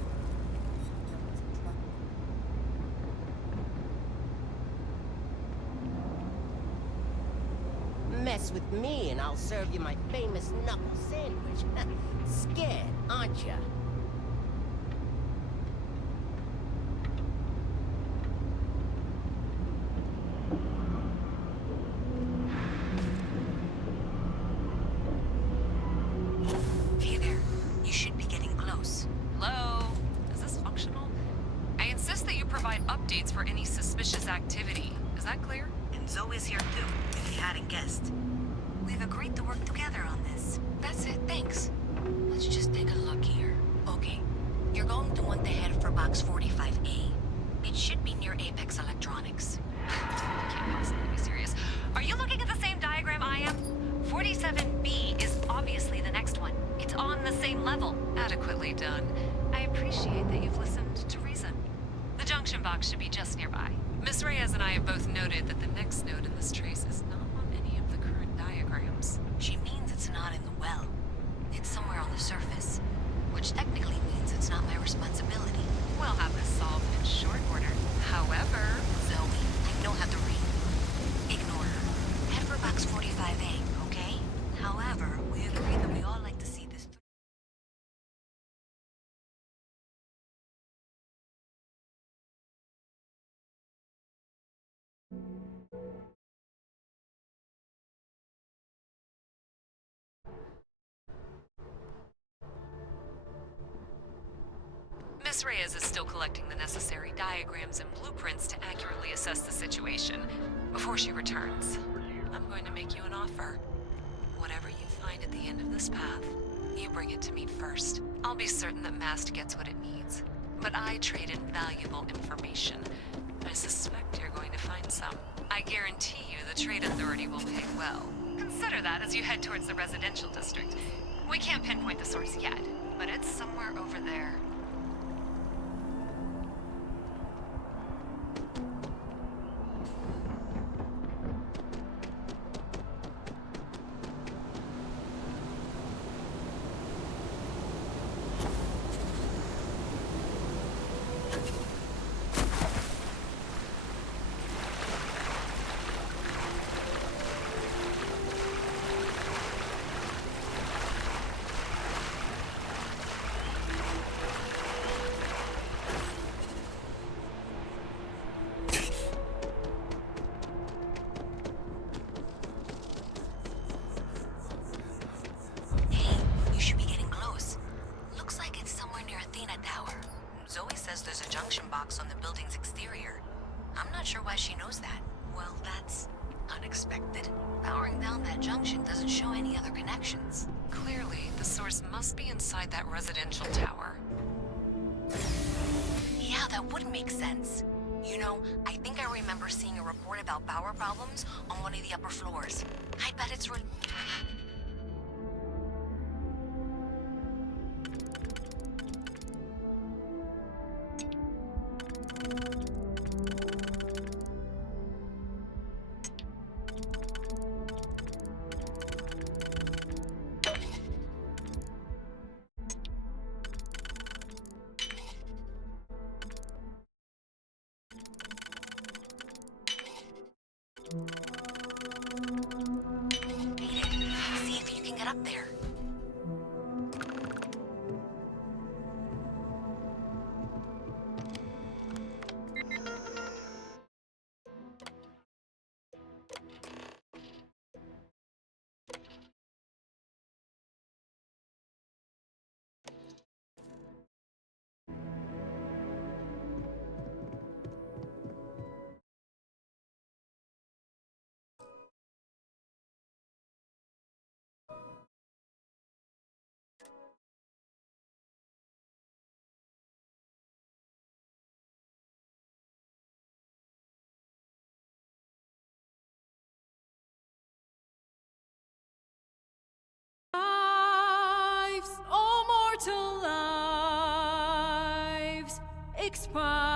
Mess with me and I'll serve you my famous knuckle sandwich. Scared, aren't ya? Hey there. You should be getting close. Hello? Is this functional? I insist that you provide updates for any suspicious activity. Is that clear? And Zoe's here too, if you hadn't guessed. We've agreed to work together on this. That's it, thanks. Let's just take a look here. Okay, you're going to want to head for box 45A. It should be near Apex Electronics. You can't possibly be serious. Are you looking at the same diagram I am? 47B is obviously the next one. It's on the same level. Adequately done. I appreciate that you've listened to reason. The junction box should be just nearby. Miss Reyes and I have both noted that the next node in this trace is not on any of the current diagrams. She means it's not in the well. It's somewhere on the surface, which technically means it's not my responsibility. We'll have this solved in short order. However... Zoe, I know how to read. Ignore her. Head for box 45A, okay? However, we agree that we all like to see this through. Miss Reyes is still collecting the necessary diagrams and blueprints to accurately assess the situation. Before she returns, I'm going to make you an offer. Whatever you find at the end of this path, you bring it to me first. I'll be certain that Mast gets what it needs. But I trade in valuable information. I suspect you're going to find some. I guarantee you the Trade Authority will pay well. Consider that as you head towards the residential district. We can't pinpoint the source yet, but it's somewhere over there. disconnected. Powering down that junction doesn't show any other connections. Clearly, the source must be inside that residential tower. Yeah, that would make sense. You know, I think I remember seeing a report about power problems on one of the upper floors. I bet it's See if you can get up there. Lives, oh mortal lives, expire.